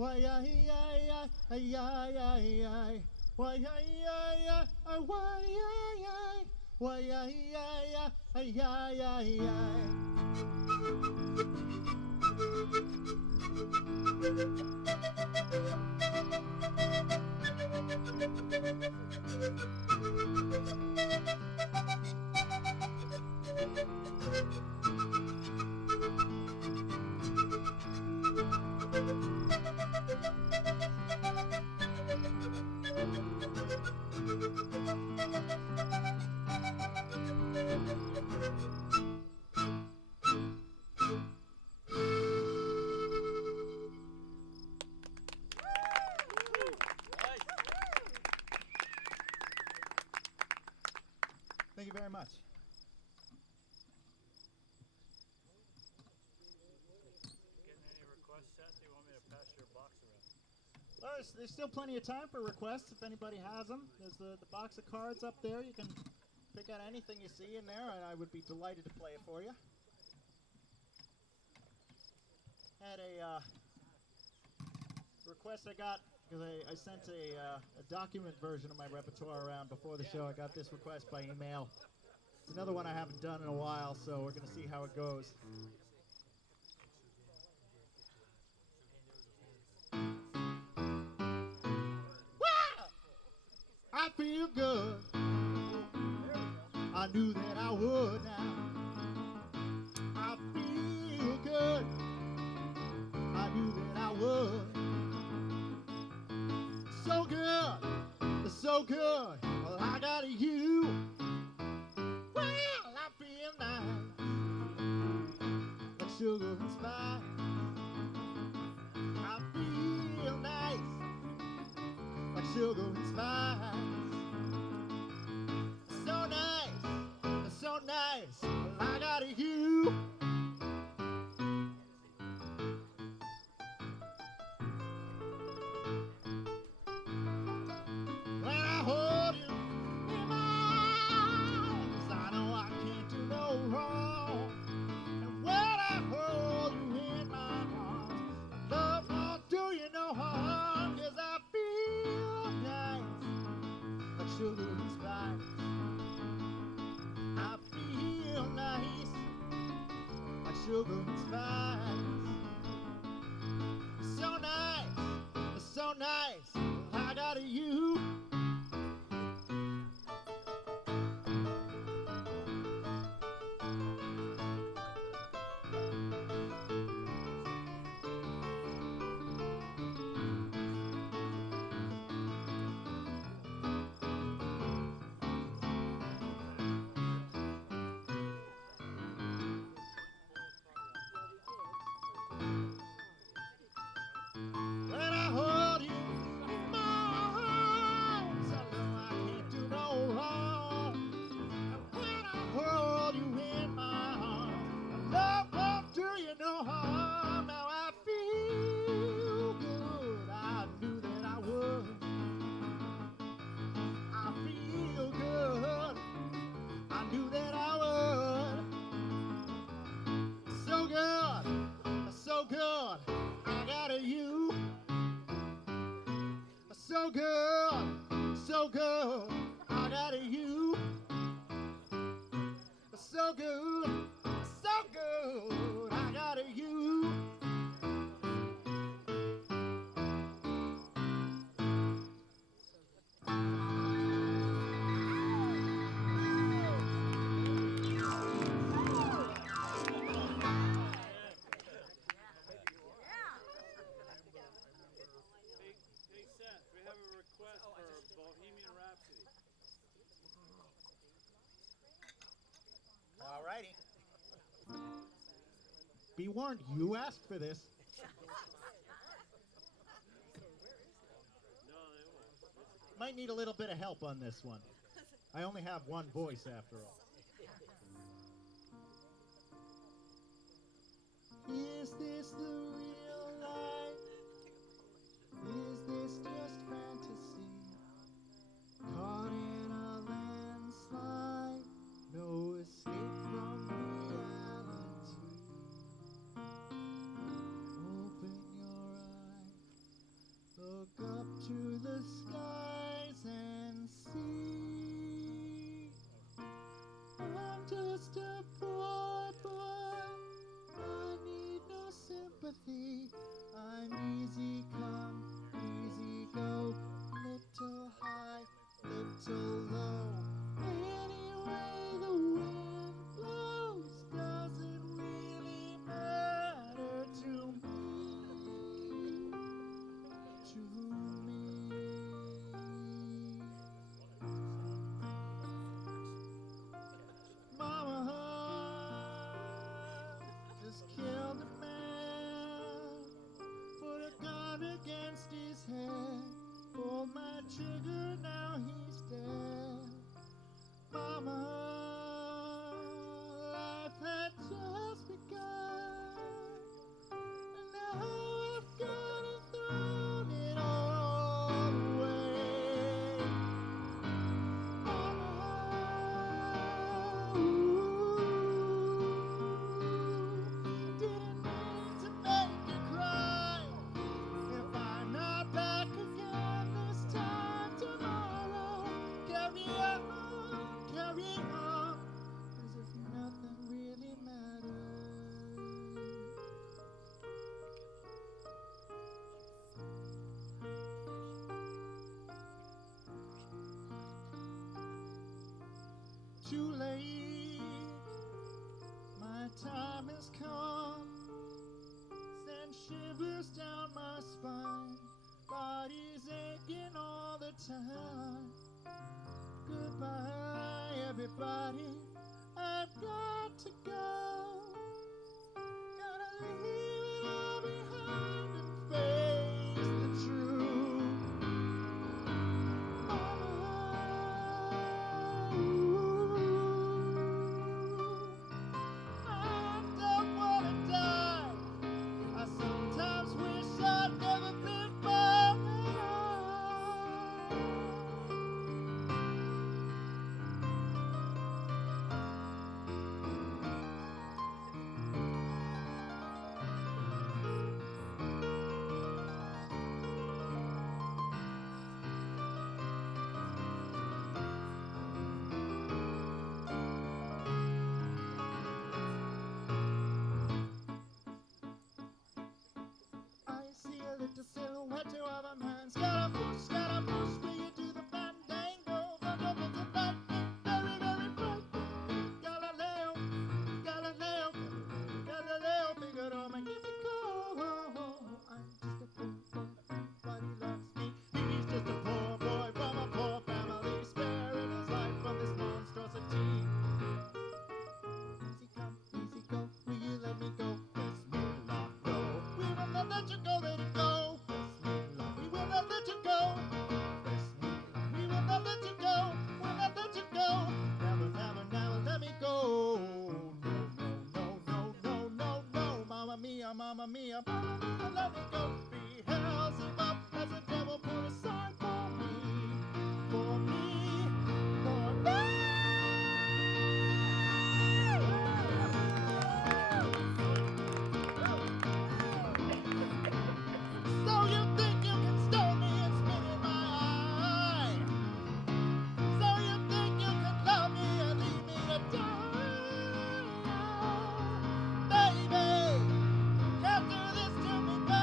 Why I why Thank you very much. Getting any requests set? Do you want me to pass your box around? Well, there's still plenty of time for requests if anybody has them. There's the box of cards up there. You can pick out anything you see in there, and I would be delighted to play it for you. Had a request I got because I sent a document version of my repertoire around before the show. I got this request by email. It's another one I haven't done in a while, so we're going to see how it goes. I feel good. I knew that I would now. I feel good. I knew that I would. So good, so good. Well, I got you. Well, I feel nice, like sugar and spice. I feel nice, like sugar and spice. So nice, so nice. Well, I got you. When I hold you in my arms, I know I can't do no wrong. And when I hold you in my arms, love won't do you no harm. 'Cause I feel nice, like sugar and spice. I feel nice, like sugar and spice. So nice, so nice. I got you. When I hold you in my arms, I know I can't do no wrong. And when I hold you in my arms, love won't do you no harm. Now I feel good. I knew that I would. I feel good. I knew that I would. So good, so good. I got you. So good, so good. I got you. So good, so good. I got you. Hey Seth, we have a request for Bohemian Rhapsody. Alrighty. Be warned, you asked for this. No, they won't. Might need a little bit of help on this one. I only have one voice after all. Is this the real life? Is this just fantasy? Caught in a landslide, no escape from reality. Open your eyes, I'm easy come, easy go, little high, little low. Anyway the wind blows doesn't really matter to me, to me. Mama just killed a man, put a gun against his head, pulled my trigger, now he's dead. Mama, life had just begun, and now I've gone and thrown it all away. Didn't mean to make you cry. If I'm not back again this time tomorrow, carry on, as if nothing really matters. Too late, my time has come. Send shivers down my spine, body's aching all the time. Goodbye, everybody, I've got to go. Gotta leave it all behind and face the truth. I don't wanna die. I sometimes wish I'd never been born. I see a little silhouette to other man's. Gotta push, will you do the fandango? Thunderbolts and lightning, very, very frightening. Galileo, Figaro, Magnifico. I'm just a poor boy, but he loves me. He's just a poor boy from a poor family, sparing his life from this monstrosity. Easy come, easy go, will you let me go? Bismillah, no. We will not let you go, let it go. Bismillah, we will not let you go. Bismillah, we will not let you go. We'll not let you go. Never, never, never let me go. No. Mamma mia, mamma mia, let me go. Beelzebub as the devil put aside for me, for me, for me. So you think you can stone me and spit in my eye? So you think you can love me and leave me to die? Baby, can't do this to me, baby.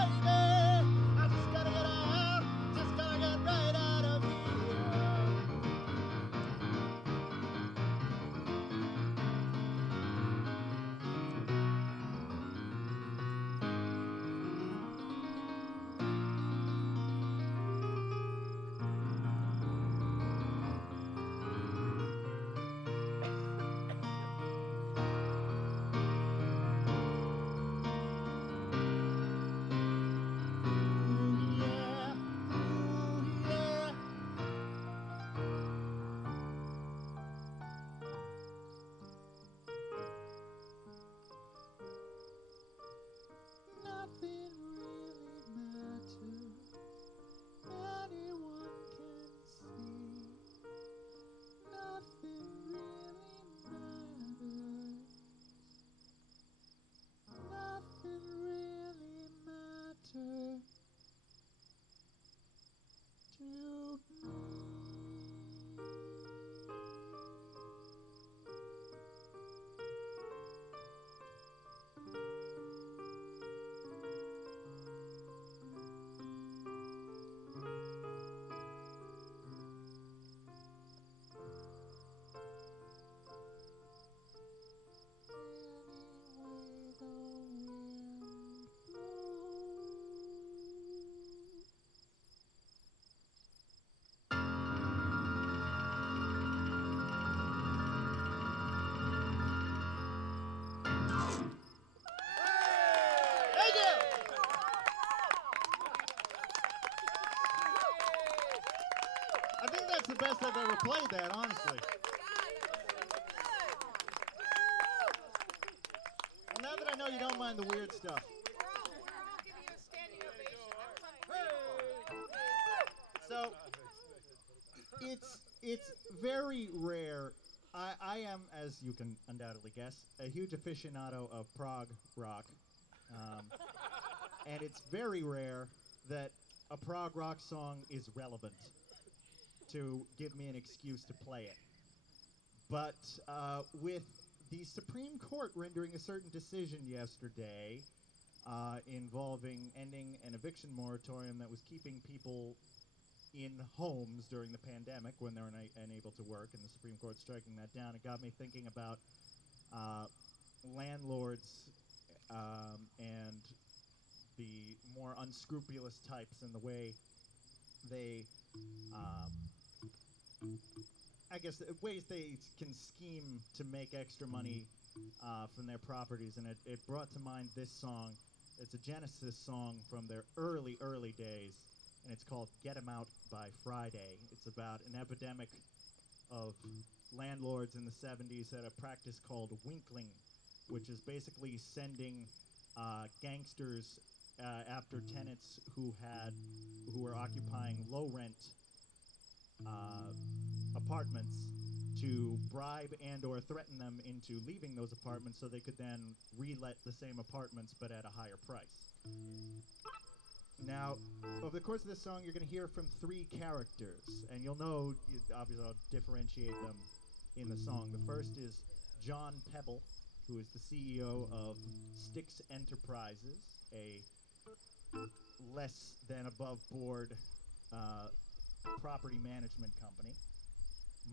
I think that's the best I've ever played that, honestly. Well, now that I know you don't mind the weird stuff. We're all giving you a standing ovation. That was unbelievable. So it's very rare. I am, as you can undoubtedly guess, a huge aficionado of prog rock. And it's very rare that a prog rock song is relevant to give me an excuse to play it. But with the Supreme Court rendering a certain decision yesterday involving ending an eviction moratorium that was keeping people in homes during the pandemic when they were unable to work, and the Supreme Court striking that down, it got me thinking about landlords and the more unscrupulous types and the way they, I guess, ways they can scheme to make extra money from their properties. And it brought to mind this song. It's a Genesis song from their early, early days, and it's called Get 'Em Out by Friday. It's about an epidemic of landlords in the 70s that had a practice called winkling, which is basically sending gangsters after tenants who were occupying low-rent apartments to bribe and or threaten them into leaving those apartments so they could then re-let the same apartments but at a higher price. Now, over the course of this song, you're going to hear from three characters, and you'll know, obviously I'll differentiate them in the song. The first is John Pebble, who is the CEO of Styx Enterprises, a less than above board property management company.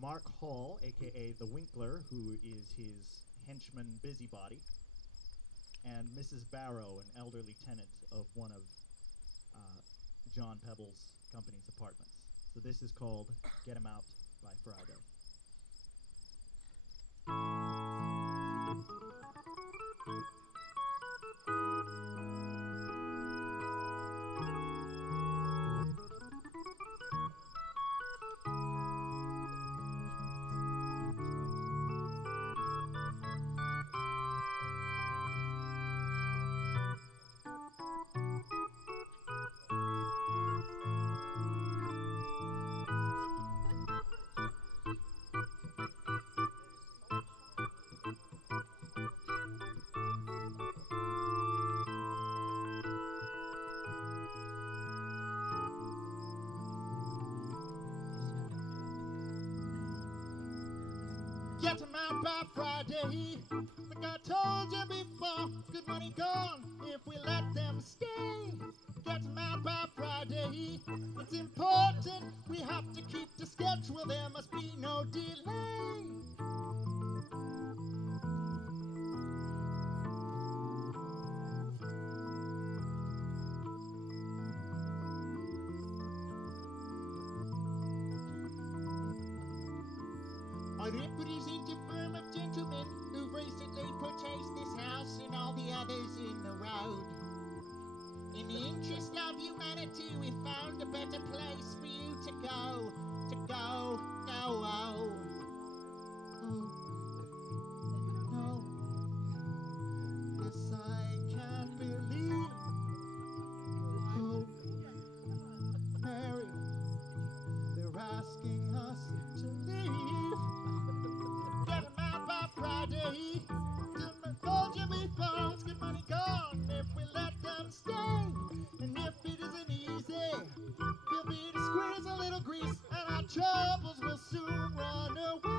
Marc Hall, aka the Winkler, who is his henchman busybody, and Mrs. Barrow, an elderly tenant of one of John Pebble's company's apartments. So this is called Get 'Em Out by Friday. Get 'em out by Friday, like I told you before. Good money gone if we let them stay. Get 'em out by Friday, it's important. We have to keep the schedule, there must be no delay. I represent a firm of gentlemen who've recently purchased this house and all the others in the road. In the interest of humanity, we found a better place for you to go, oh. Oh, no. This I can't believe. Oh, Mary, they're asking us to leave. Get 'em out by Friday. Didn't told you before, it's good money gone if we let them stay. And if it isn't easy, feel free to squeeze a little grease, and our troubles will soon run away.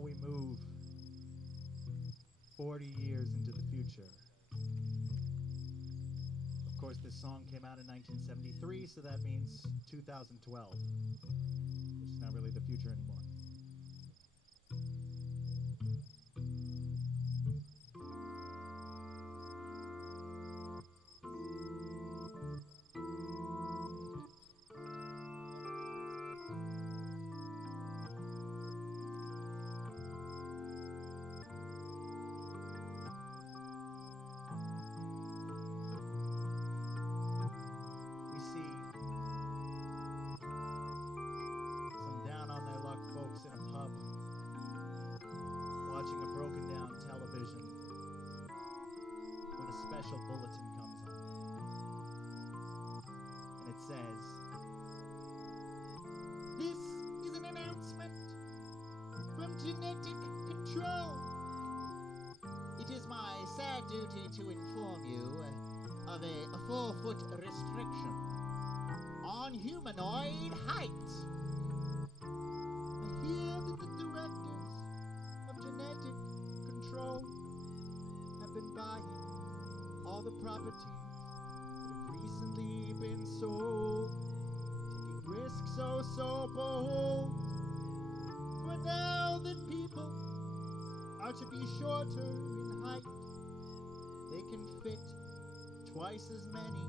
we move 40 years into the future. Of course, this song came out in 1973, so that means 2012, which is not really the future anymore. Watching a broken down television when a special bulletin comes on. And it says, "This is an announcement from Genetic Control. It is my sad duty to inform you of a 4-foot restriction on humanoid height. I hear that the directors of Genetic Control have been buying all the properties that have recently been sold, taking risks so bold. For now that people are to be shorter in height, they can fit twice as many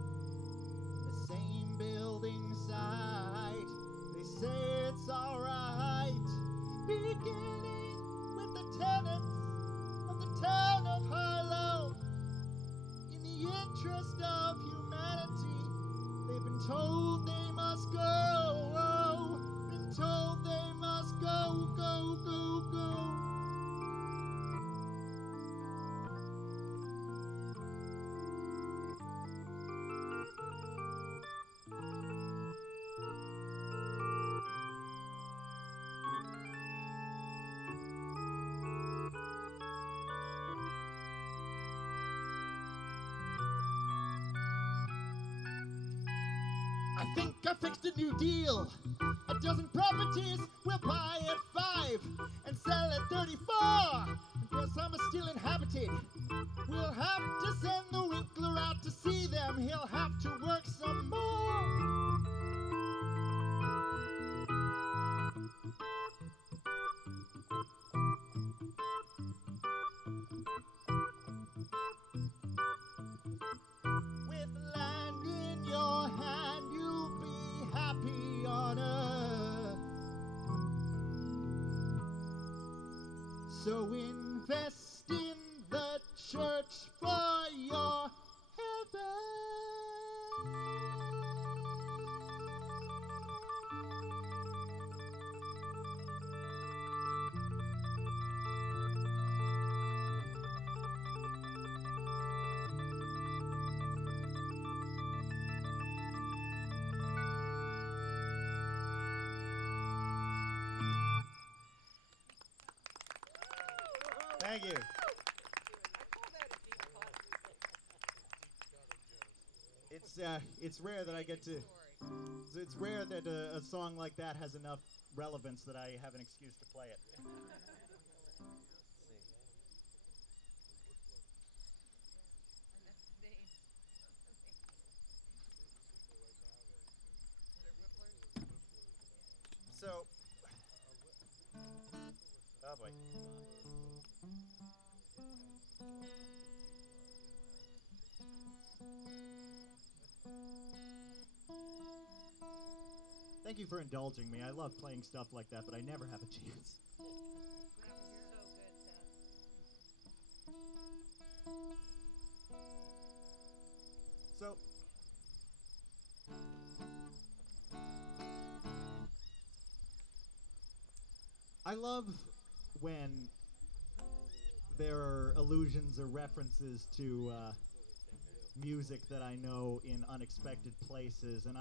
in the same building site. They say it's alright, beginning with the tenants of the town of Harlow. In the interest of humanity, they've been told they must go. Been told they must go. I think I fixed a new deal. A dozen properties we'll buy at 5 and sell at 34. And plus some are still inhabited. We'll have to send the Winkler out to see them. He'll have to work some more. With land in your hand, you'll be happy on earth. So invest in the church for your heaven. Thank you. It's rare that I get to. It's rare that a song like that has enough relevance that I have an excuse to play it. So, oh boy. Thank you for indulging me. I love playing stuff like that, but I never have a chance. So, I love when there are allusions or references to music that I know in unexpected places, and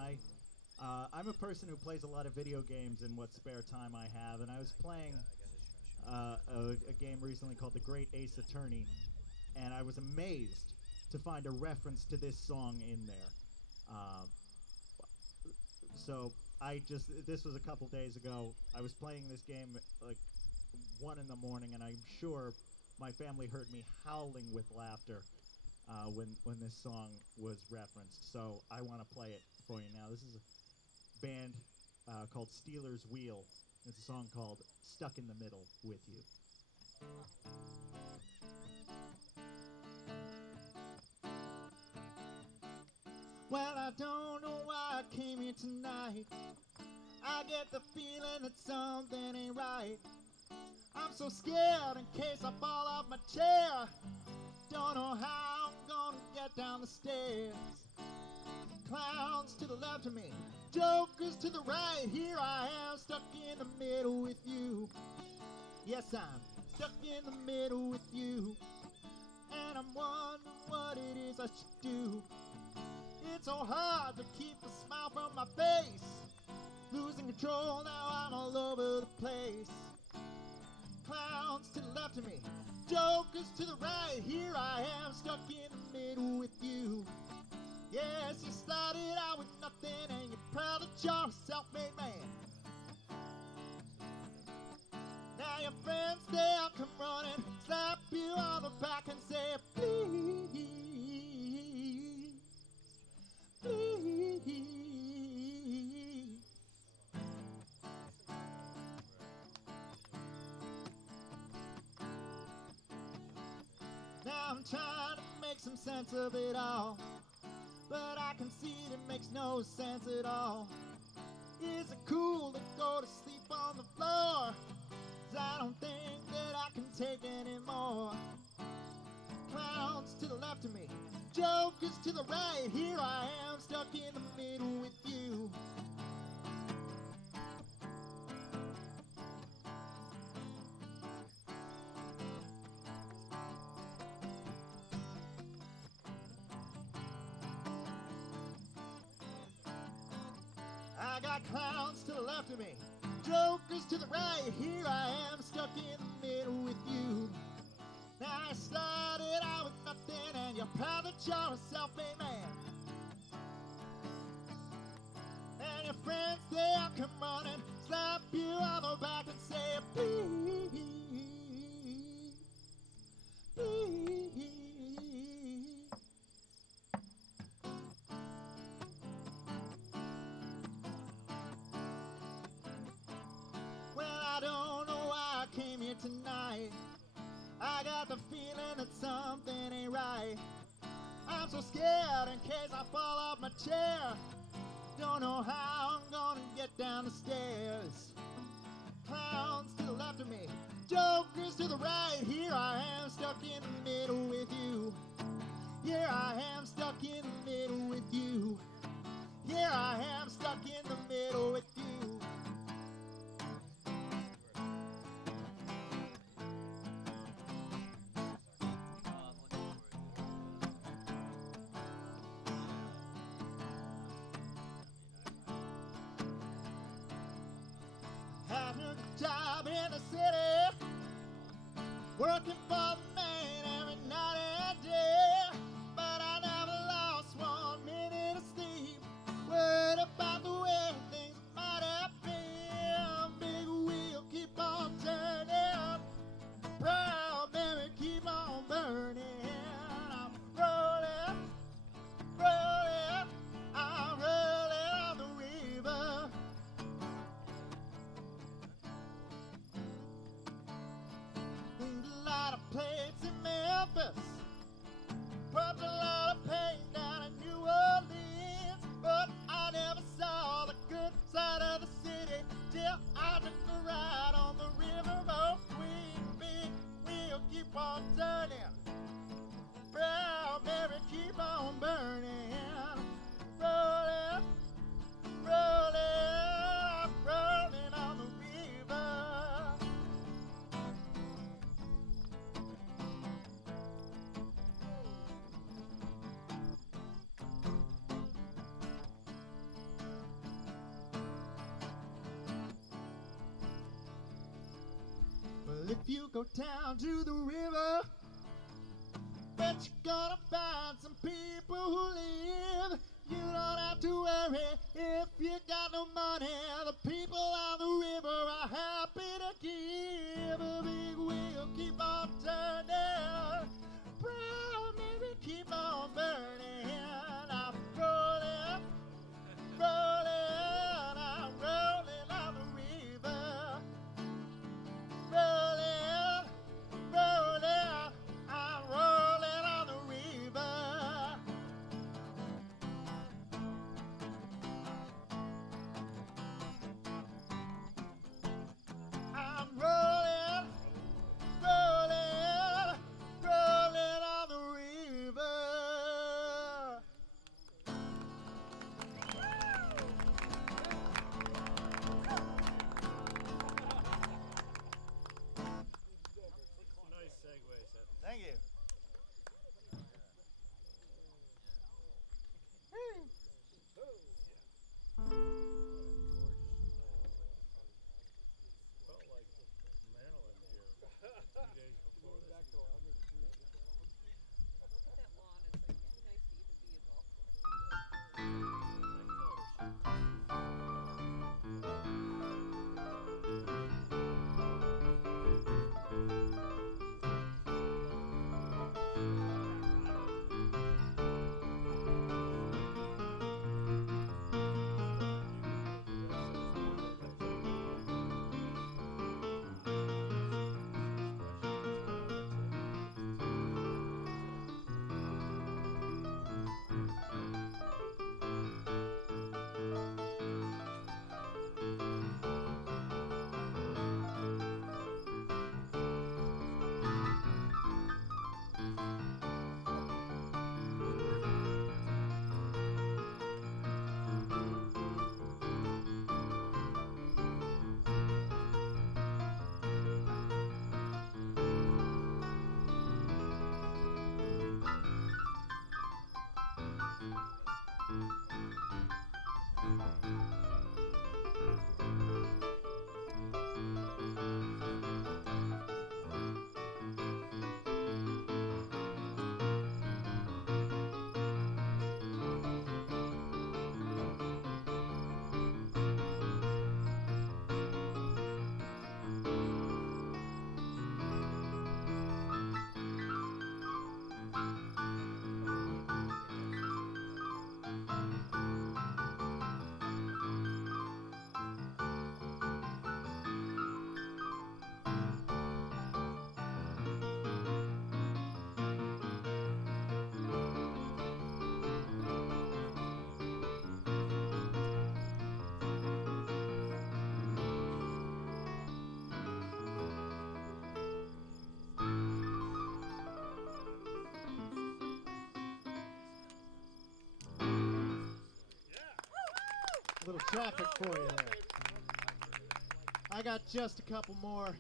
I'm a person who plays a lot of video games in what spare time I have, and I was playing a game recently called The Great Ace Attorney, and I was amazed to find a reference to this song in there. So this was a couple days ago. I was playing this game like 1 in the morning, and I'm sure my family heard me howling with laughter when this song was referenced. So I want to play it for you now. This is a band called Steeler's Wheel. It's a song called Stuck in the Middle with You. Well, I don't know why I came here tonight. I get the feeling that something ain't right. I'm so scared in case I fall off my chair. Don't know how I'm gonna get down the stairs. Clowns to the left of me, jokers to the right. Here I am, stuck in the middle with you. Yes, I'm stuck in the middle with you. And I'm wondering what it is I should do. It's so hard to keep a smile from my face. Losing control, now I'm all over the place. Clowns to the left of me, jokers to the right. Here I am, stuck in the middle with you. Yes, you started out with nothing and you're proud that you're a self-made man. Now your friends, they'll come running, slap you on the back and say, please, please. Now I'm trying to make some sense of it all, but I can see it makes no sense at all. Is it cool to go to sleep on the floor? 'Cause I don't think that I can take anymore. Clowns to the left of me, jokers to the right. Here I am, stuck in the middle with you. I got clowns to the left of me, jokers to the right. Here I am, stuck in the middle with you. Now I started out with nothing and you're proud that you're a self-made man. And your friends, they'll come running, slap you on the back and say, please, please. I don't know why I came here tonight. I got the feeling that something ain't right. I'm so scared in case I fall off my chair. Don't know how I'm gonna get down the stairs. Clowns to the left of me, jokers to the right. Here I am, stuck in the middle with you. Here I am, stuck in the middle with you. Here I am, stuck in the middle with you. Job in the city, working for the man every night and day. But I never lost 1 minute of sleep, worried about the way things might have been. Big wheel keep on turning, proud Mary keep on burning. I'm rolling, rolling, I'm rolling on the river. A lot of plates in Memphis, pumped a lot of pain down in New Orleans. But I never saw the good side of the city till I took a ride on the river of Queen. Big wheel keep on turning, proud Mary keep on burning. Rolling, rolling, rolling on the river. Well, if you go down to the river, bet you're gonna find some people who live. You don't have to worry if you got no money. The people on the river are happy to give. little traffic for you there. I got just a couple more.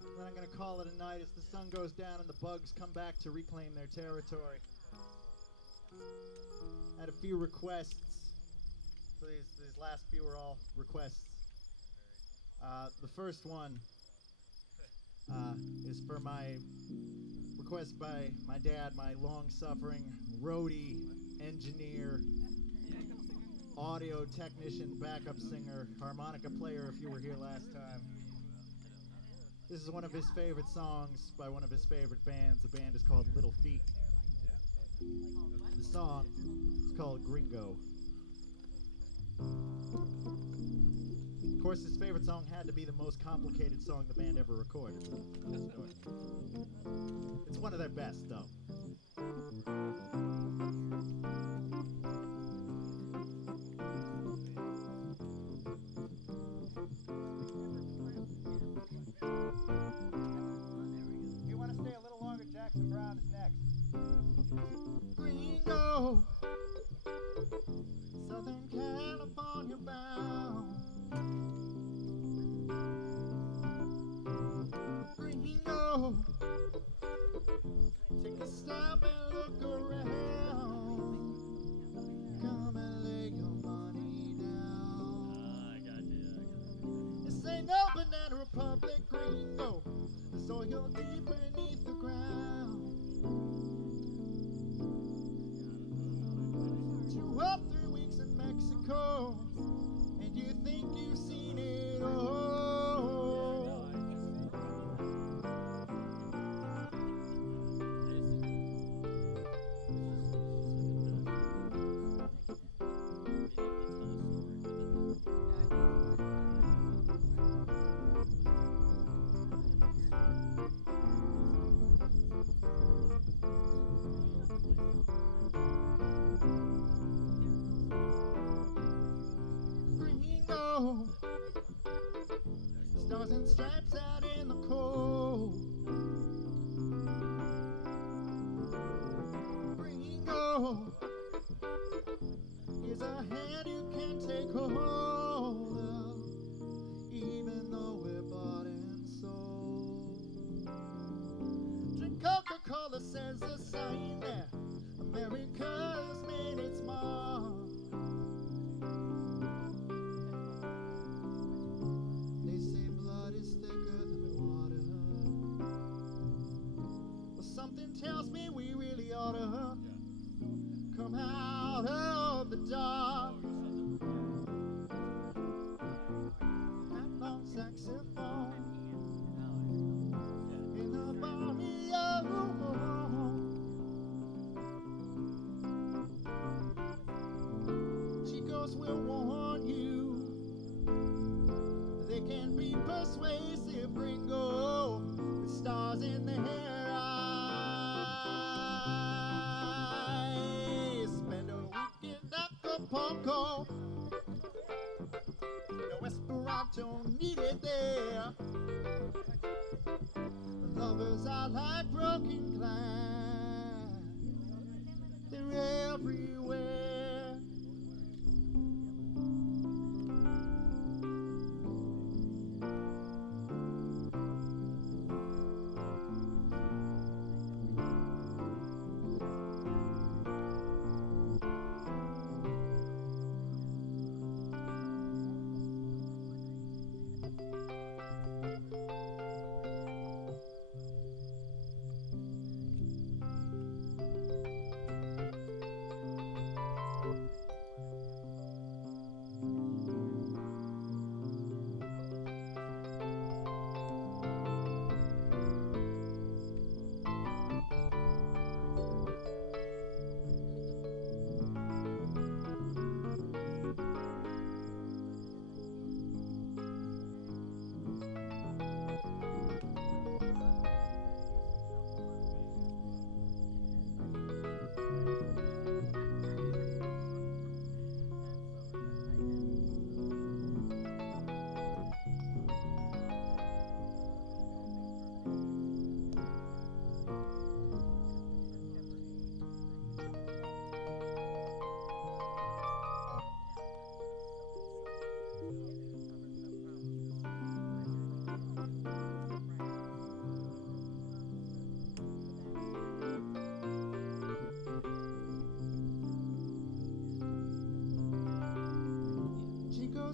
Then I'm going to call it a night as the sun goes down and the bugs come back to reclaim their territory. I had a few requests. So these last few are all requests. The first one is for my request by my dad, my long-suffering roadie, engineer, audio technician, backup singer, harmonica player if you were here last time. This is one of his favorite songs by one of his favorite bands. The band is called Little Feat. The song is called Gringo. Of course, his favorite song had to be the most complicated song the band ever recorded. Let's do it. It's one of their best, though. If you want to stay a little longer, Jackson Brown is next. Gringo, Southern California bound. Gringo, take a stop and look around. Come and lay your money down. I got you. This ain't no banana republic, Gringo. The soil deep beneath the ground. 2 or 3 weeks in Mexico, and you think you've seen it all. Gringo, stars and stripes out in the cold. Gringo, is a hand you can take hold of, even though we're bought and sold. Drink Coca-Cola, says the sign there. America's made its mark. They say blood is thicker than water. Well, something tells me we really ought to come out of the dark. That long saxophone in the barrio. Chicos will warn you. They can be persuasive, Gringo, with stars in their eyes. Spend a week in Acapulco. No Esperanto needed there. Lovers are like broken glass. They're everywhere.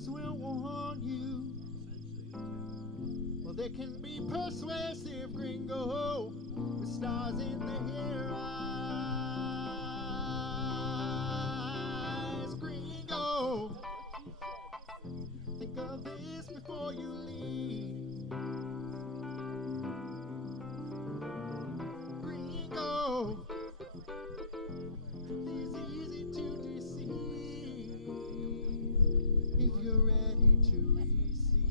others will warn you. Well, they can be persuasive, gringo, with stars in their eyes. Gringo, think of this before you leave. Gringo, it's easy to deceive if you're ready to receive.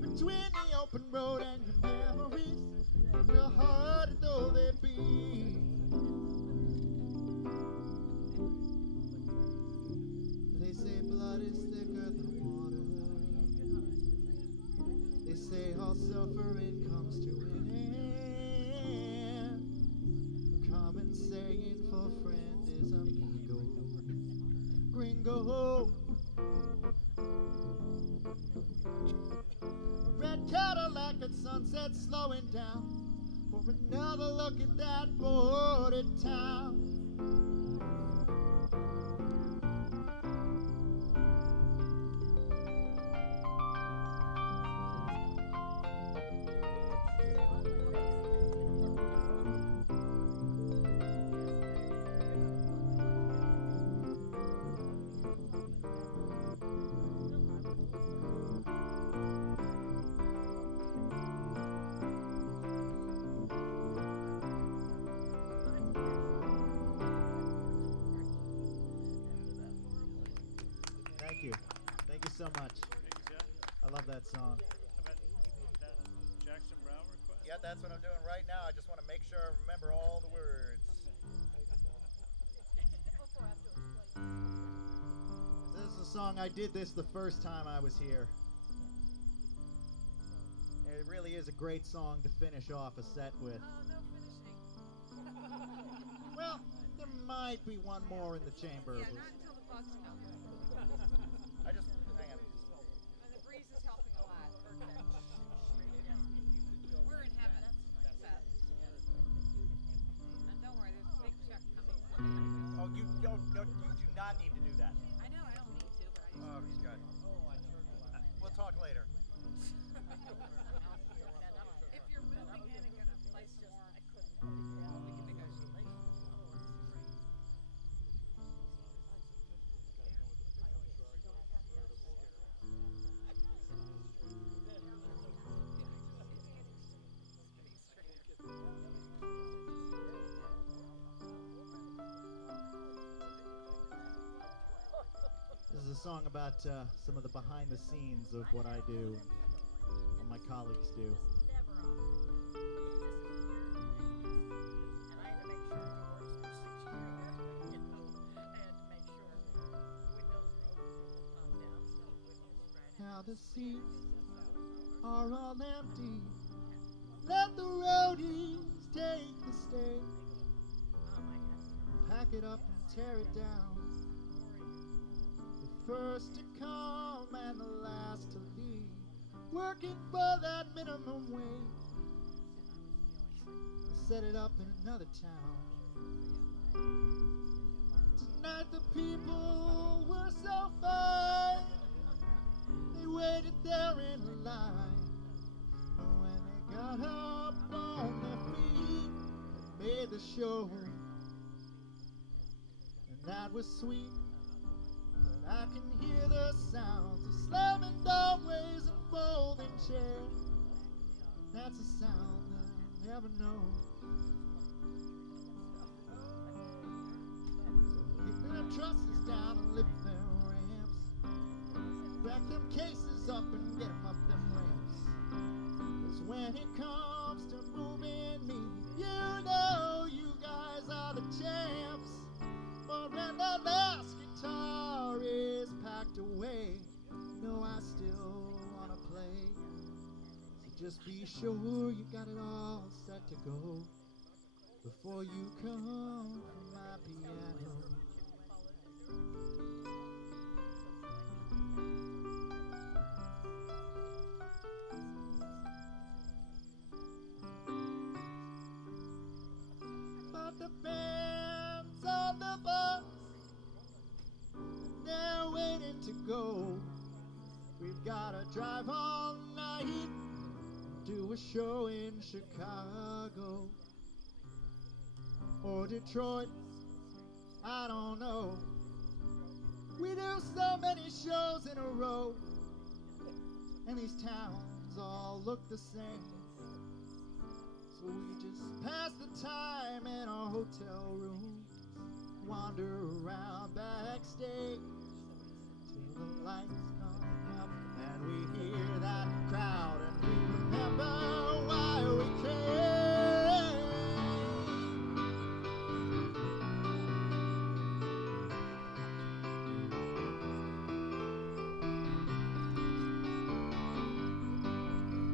Between the open road and your memories, real hard though they be, they say blood is thicker than water. They say all suffering comes to an end. Common saying for friend is amigo. Gringo. Red Cadillac at sunset slowing down for another look at that border town. Thank you. Thank you so much. I love that song. That Jackson Brown request? Yeah, that's what I'm doing right now. I just want to make sure I remember all the words. This is a song I did this the first time I was here. And it really is a great song to finish off a set with. Oh, no finishing. Well, there might be one more in the chamber. Yeah, not until the bugs come. I just, hang on. And the breeze is helping a lot. We're in heaven, Seth. And don't worry, there's a big check coming. Oh, you do not need to do that. I know I don't need to, but I Oh, good. We'll talk later. if you're moving in and gonna place more, we can negotiate. This is a song about some of the behind the scenes of what I do, what my colleagues do. Now the seats are all empty. Let the roadies take the stage. Pack it up and tear it down. The first to come and the last to leave. Working for that minimum wage. Set it up in another town. Tonight the people were so fine. They waited there in a line. But when they got up on their feet, they made the show. And that was sweet. But I can hear the sounds of slamming doorways and folding chairs. That's a sound that I'll never know. Kick them trusses down and lift them ramps. Back them cases up and get them up them ramps. 'Cause when it comes to moving me, you know you guys are the champs. But when the last guitar is packed away, you know I still wanna play. So just be sure you got it all set to go before you come from my piano. But the band's on the bus, they're waiting go. We've gotta drive all night, do a show in Chicago or Detroit, I don't know. We do so many shows in a row, and these towns all look the same. So we just pass the time in our hotel rooms, wander around backstage till the lights come up and we hear that crowd and we remember why we came.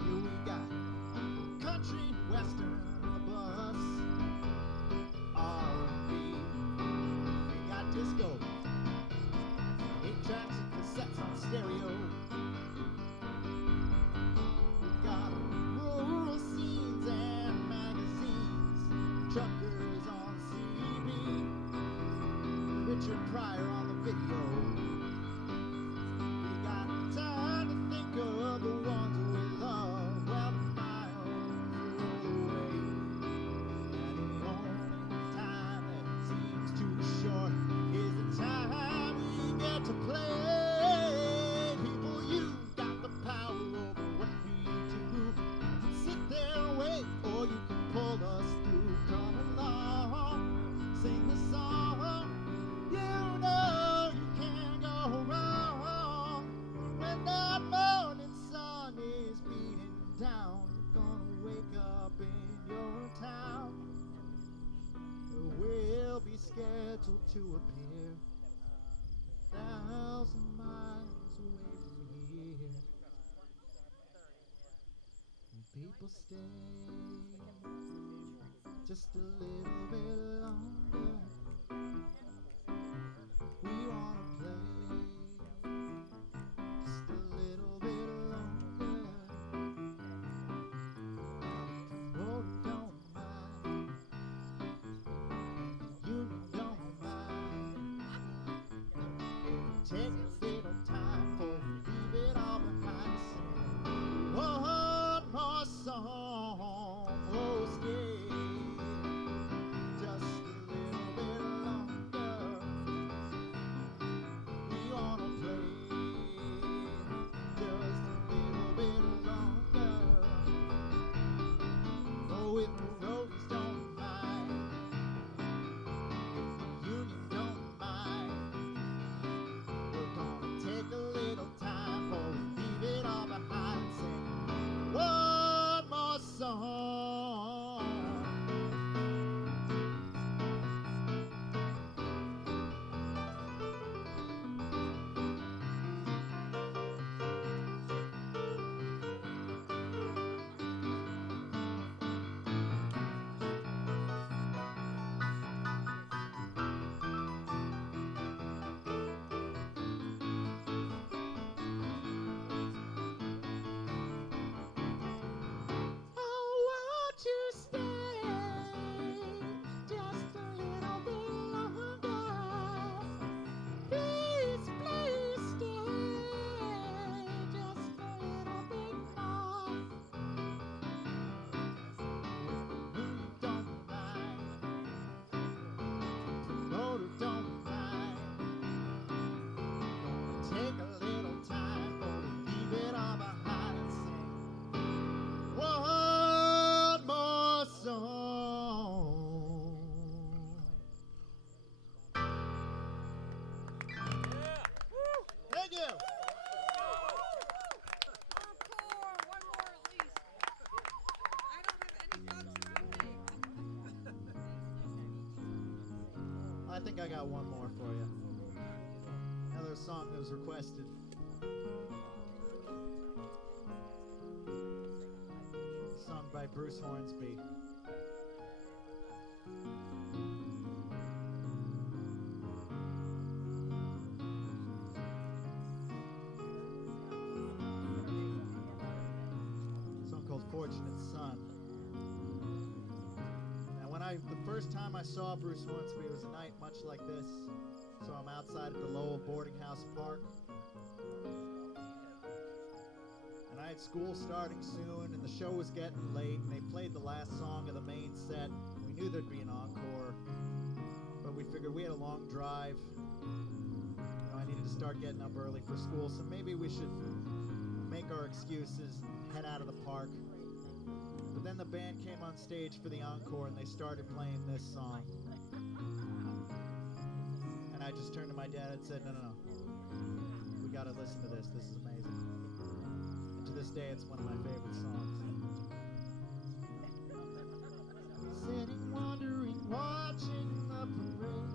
Here we got country western on the bus, R&B, we got disco, 8 tracks and cassettes on stereo. We've got rural scenes and magazines, truckers on CB, Richard Pryor on the video. We got time to think of the ones we love, well, the miles roll away, and the only time that seems too short is the time we get to play. People, you've got the power over what we do. You can sit there and wait, or you can pull us through. Come along, sing the song. You know you can't go wrong when that morning sun is beating down. You're gonna wake up in your town. We'll be scheduled to appear 1,000 miles away from here. And people stay just a little bit longer. We wanna play just a little bit longer. Oh, don't mind. You don't mind. Take a little time for leave it all behind. Sing one more song. Oh, stay just a little bit longer. We wanna play just a little bit longer. Oh, if the roadies don't mind, if the union don't mind, we're gonna take a little time before we leave it all behind and sing one more song. I think I got one more for you. Another song that was requested. Sung by Bruce Hornsby. A song called Fortunate Son. The first time I saw Bruce Hornsby, it was a night much like this. So I'm outside at the Lowell Boarding House Park. I had school starting soon, and the show was getting late, and they played the last song of the main set. We knew there'd be an encore, but we figured we had a long drive. You know, I needed to start getting up early for school, so maybe we should make our excuses and head out of the park. But then the band came on stage for the encore, and they started playing this song. And I just turned to my dad and said, no. We gotta listen to this. This is amazing. And to this day, it's one of my favorite songs. Sitting, wondering, watching the parade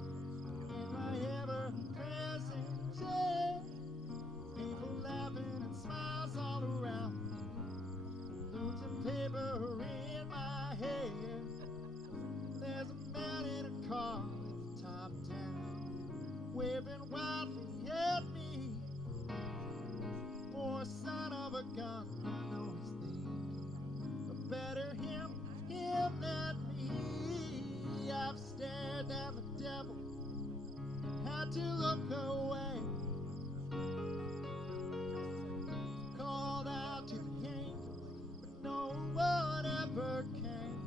in my ever-present chair. People laughing and smiles all around. Balloons and paper in my hair. There's a man in a car with the top down, waving wildly at me. Poor son of a gun, I know he's thinking, but better him than me. I've stared at the devil, had to look away. Called out to the angels, but no one ever came.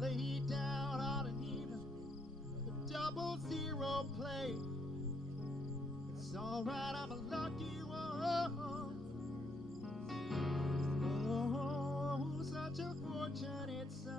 Laid down on an even, a 0-0 play. It's alright, I'm a lucky one. Oh, such a fortunate son.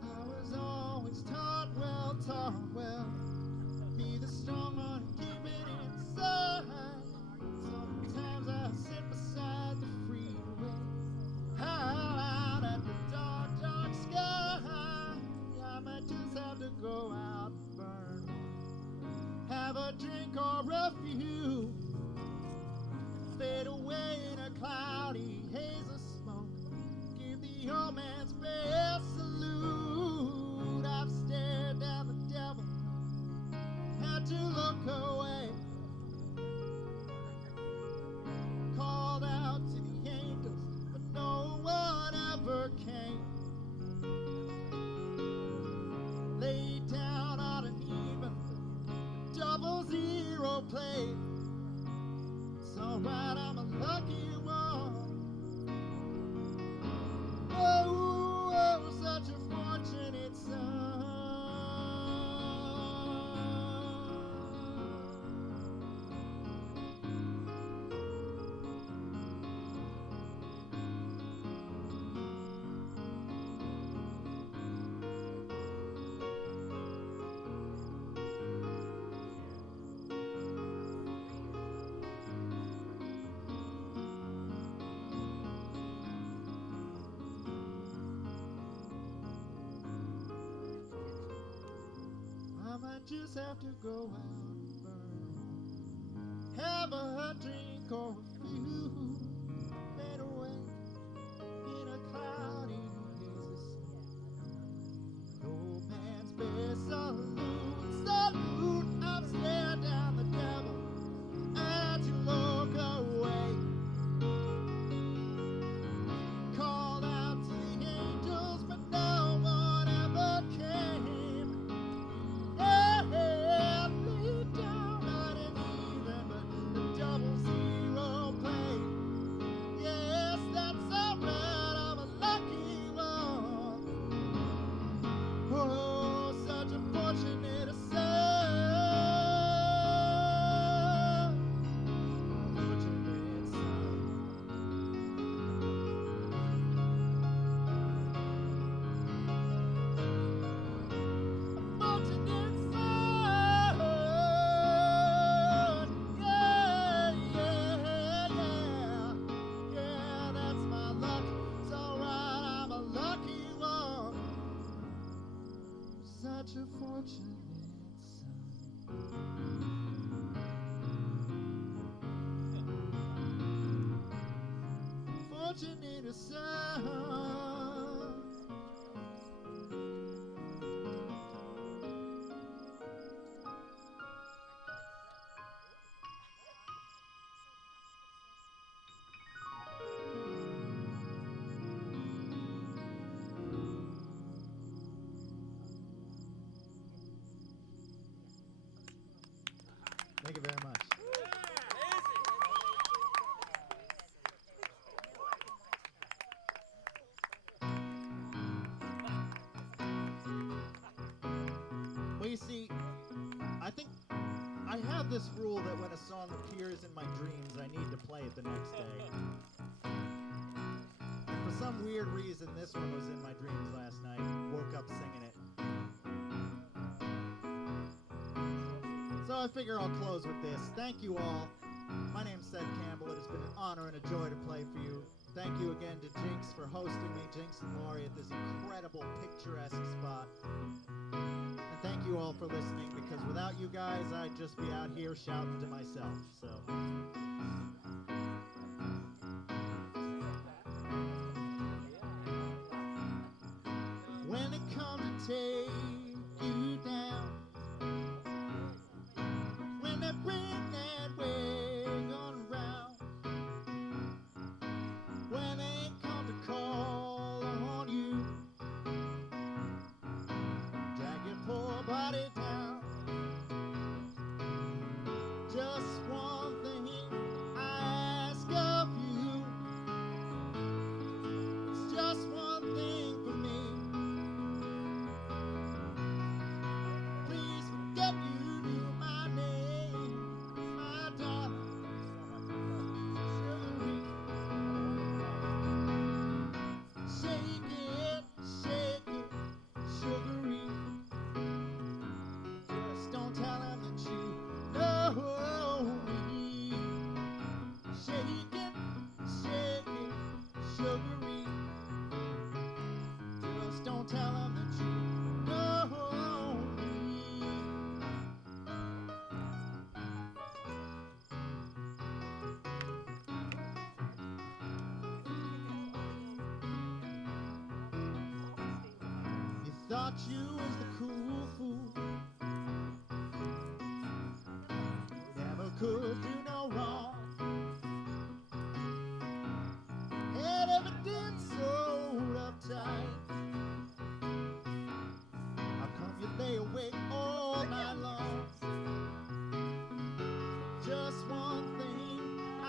I was always taught well, be the strong one, keep it inside. Sometimes I sit beside the freeway, out at the dark, dark sky. I might just have to go out and burn, have a drink or a few, fade away in a cloudy haze of smoke, give the old man's best salute. I've stared down the devil, had to look away. Called out to the angels, but no one ever came. Laid down on an even 0-0 play. It's alright, I'm a lucky one. Oh, such a fortunate son. I might just have to go out and burn, have a drink or a few, fade away in a cloudy haze of smoke. Old man's best salute, salute. I've stared down the devil, had to look away. Called out to the angels, but no one ever came. Yeah, laid down on an even, but a 0-0 play. Yes, that's alright, I'm a lucky one. Oh, such a fortunate son. Fortunate son. Fortunate son. Yeah, that's my luck. It's alright, I'm a lucky one. Such a fortunate son. Fortunate son. Thank you very much. Well, you see, I think I have this rule that when a song appears in my dreams, I need to play it the next day. And for some weird reason, this one was in my dreams last night. Woke up singing it. So I figure I'll close with this. Thank you all. My name's Seth Campbell. It has been an honor and a joy to play for you. Thank you again to Jinx for hosting me, Jinx and Laurie, at this incredible, picturesque spot. And thank you all for listening, because without you guys, I'd just be out here shouting to myself. So. When it comes to take you down, when they bring that wagon round, when they come to call on you, drag your poor body down. Just one thing I ask of you. It's just one thing for me. Please forget you knew my name, my darling. Sugary. Shake it, sugary. Just don't tell him that you know me. Shake it, sugary. Just don't tell him that you know me. You thought you was the cool fool, never could do no wrong, and ever did so uptight. How come you lay awake all night long? Just one thing I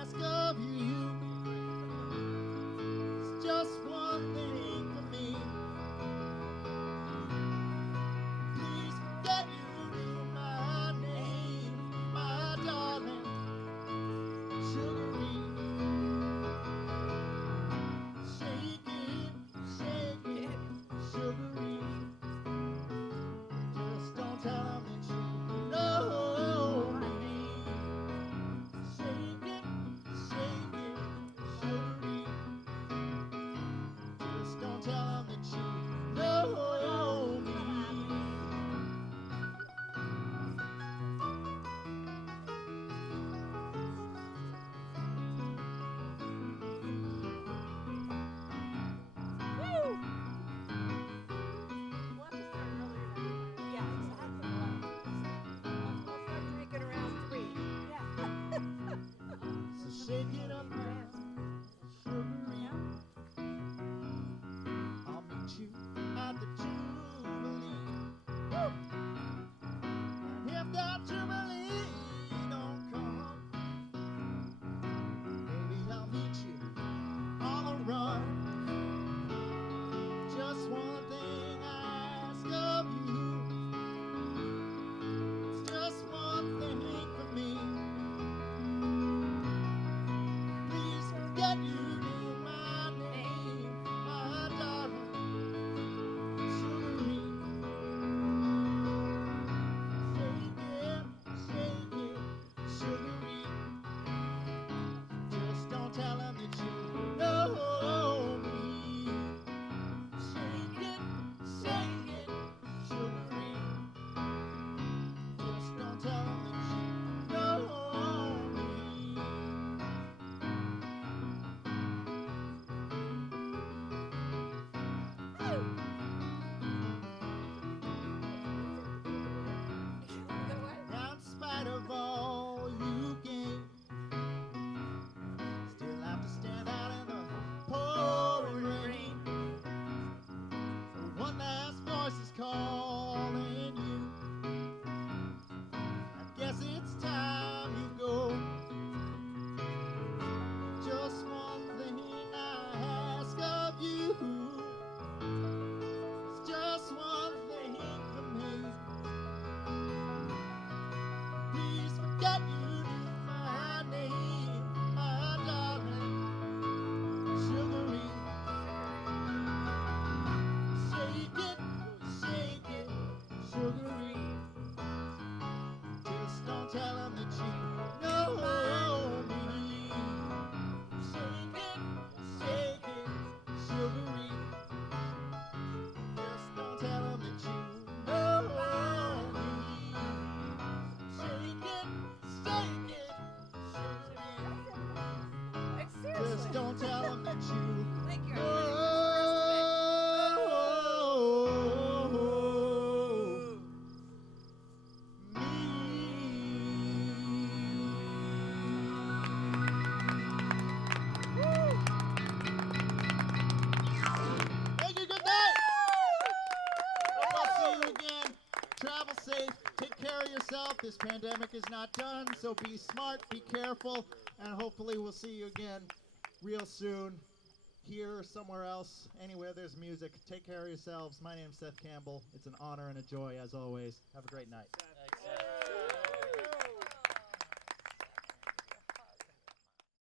ask of you. It's just one thing for me. Please forget you knew my name, my darling. Sugary. Shake it, sugary. Just don't tell him that you know me. Shake it, sugary. Just don't tell him that you know me. Woo! We'll have to start earlier than yeah, exactly. I'll start drinking around 3. Yeah. So shake it up now, sugary. I'll meet you at the Jubilee. Woo! If that Jubilee don't come, maybe I'll meet you on a run. Just one thing I ask of you. It's just one thing for me. don't tell him that you know me. Shake it, sugary. Just don't tell him that you know me. Shake it, sugary. Like, seriously. Just don't tell him that you Like you're know me. Thank you, good night. Hope I'll see you again. Travel safe, take care of yourself. This pandemic is not done, so be smart, be careful, and hopefully we'll see you again real soon. Here or somewhere else, anywhere there's music. Take care of yourselves. My name's Seth Campbell. It's an honor and a joy as always. Have a great night.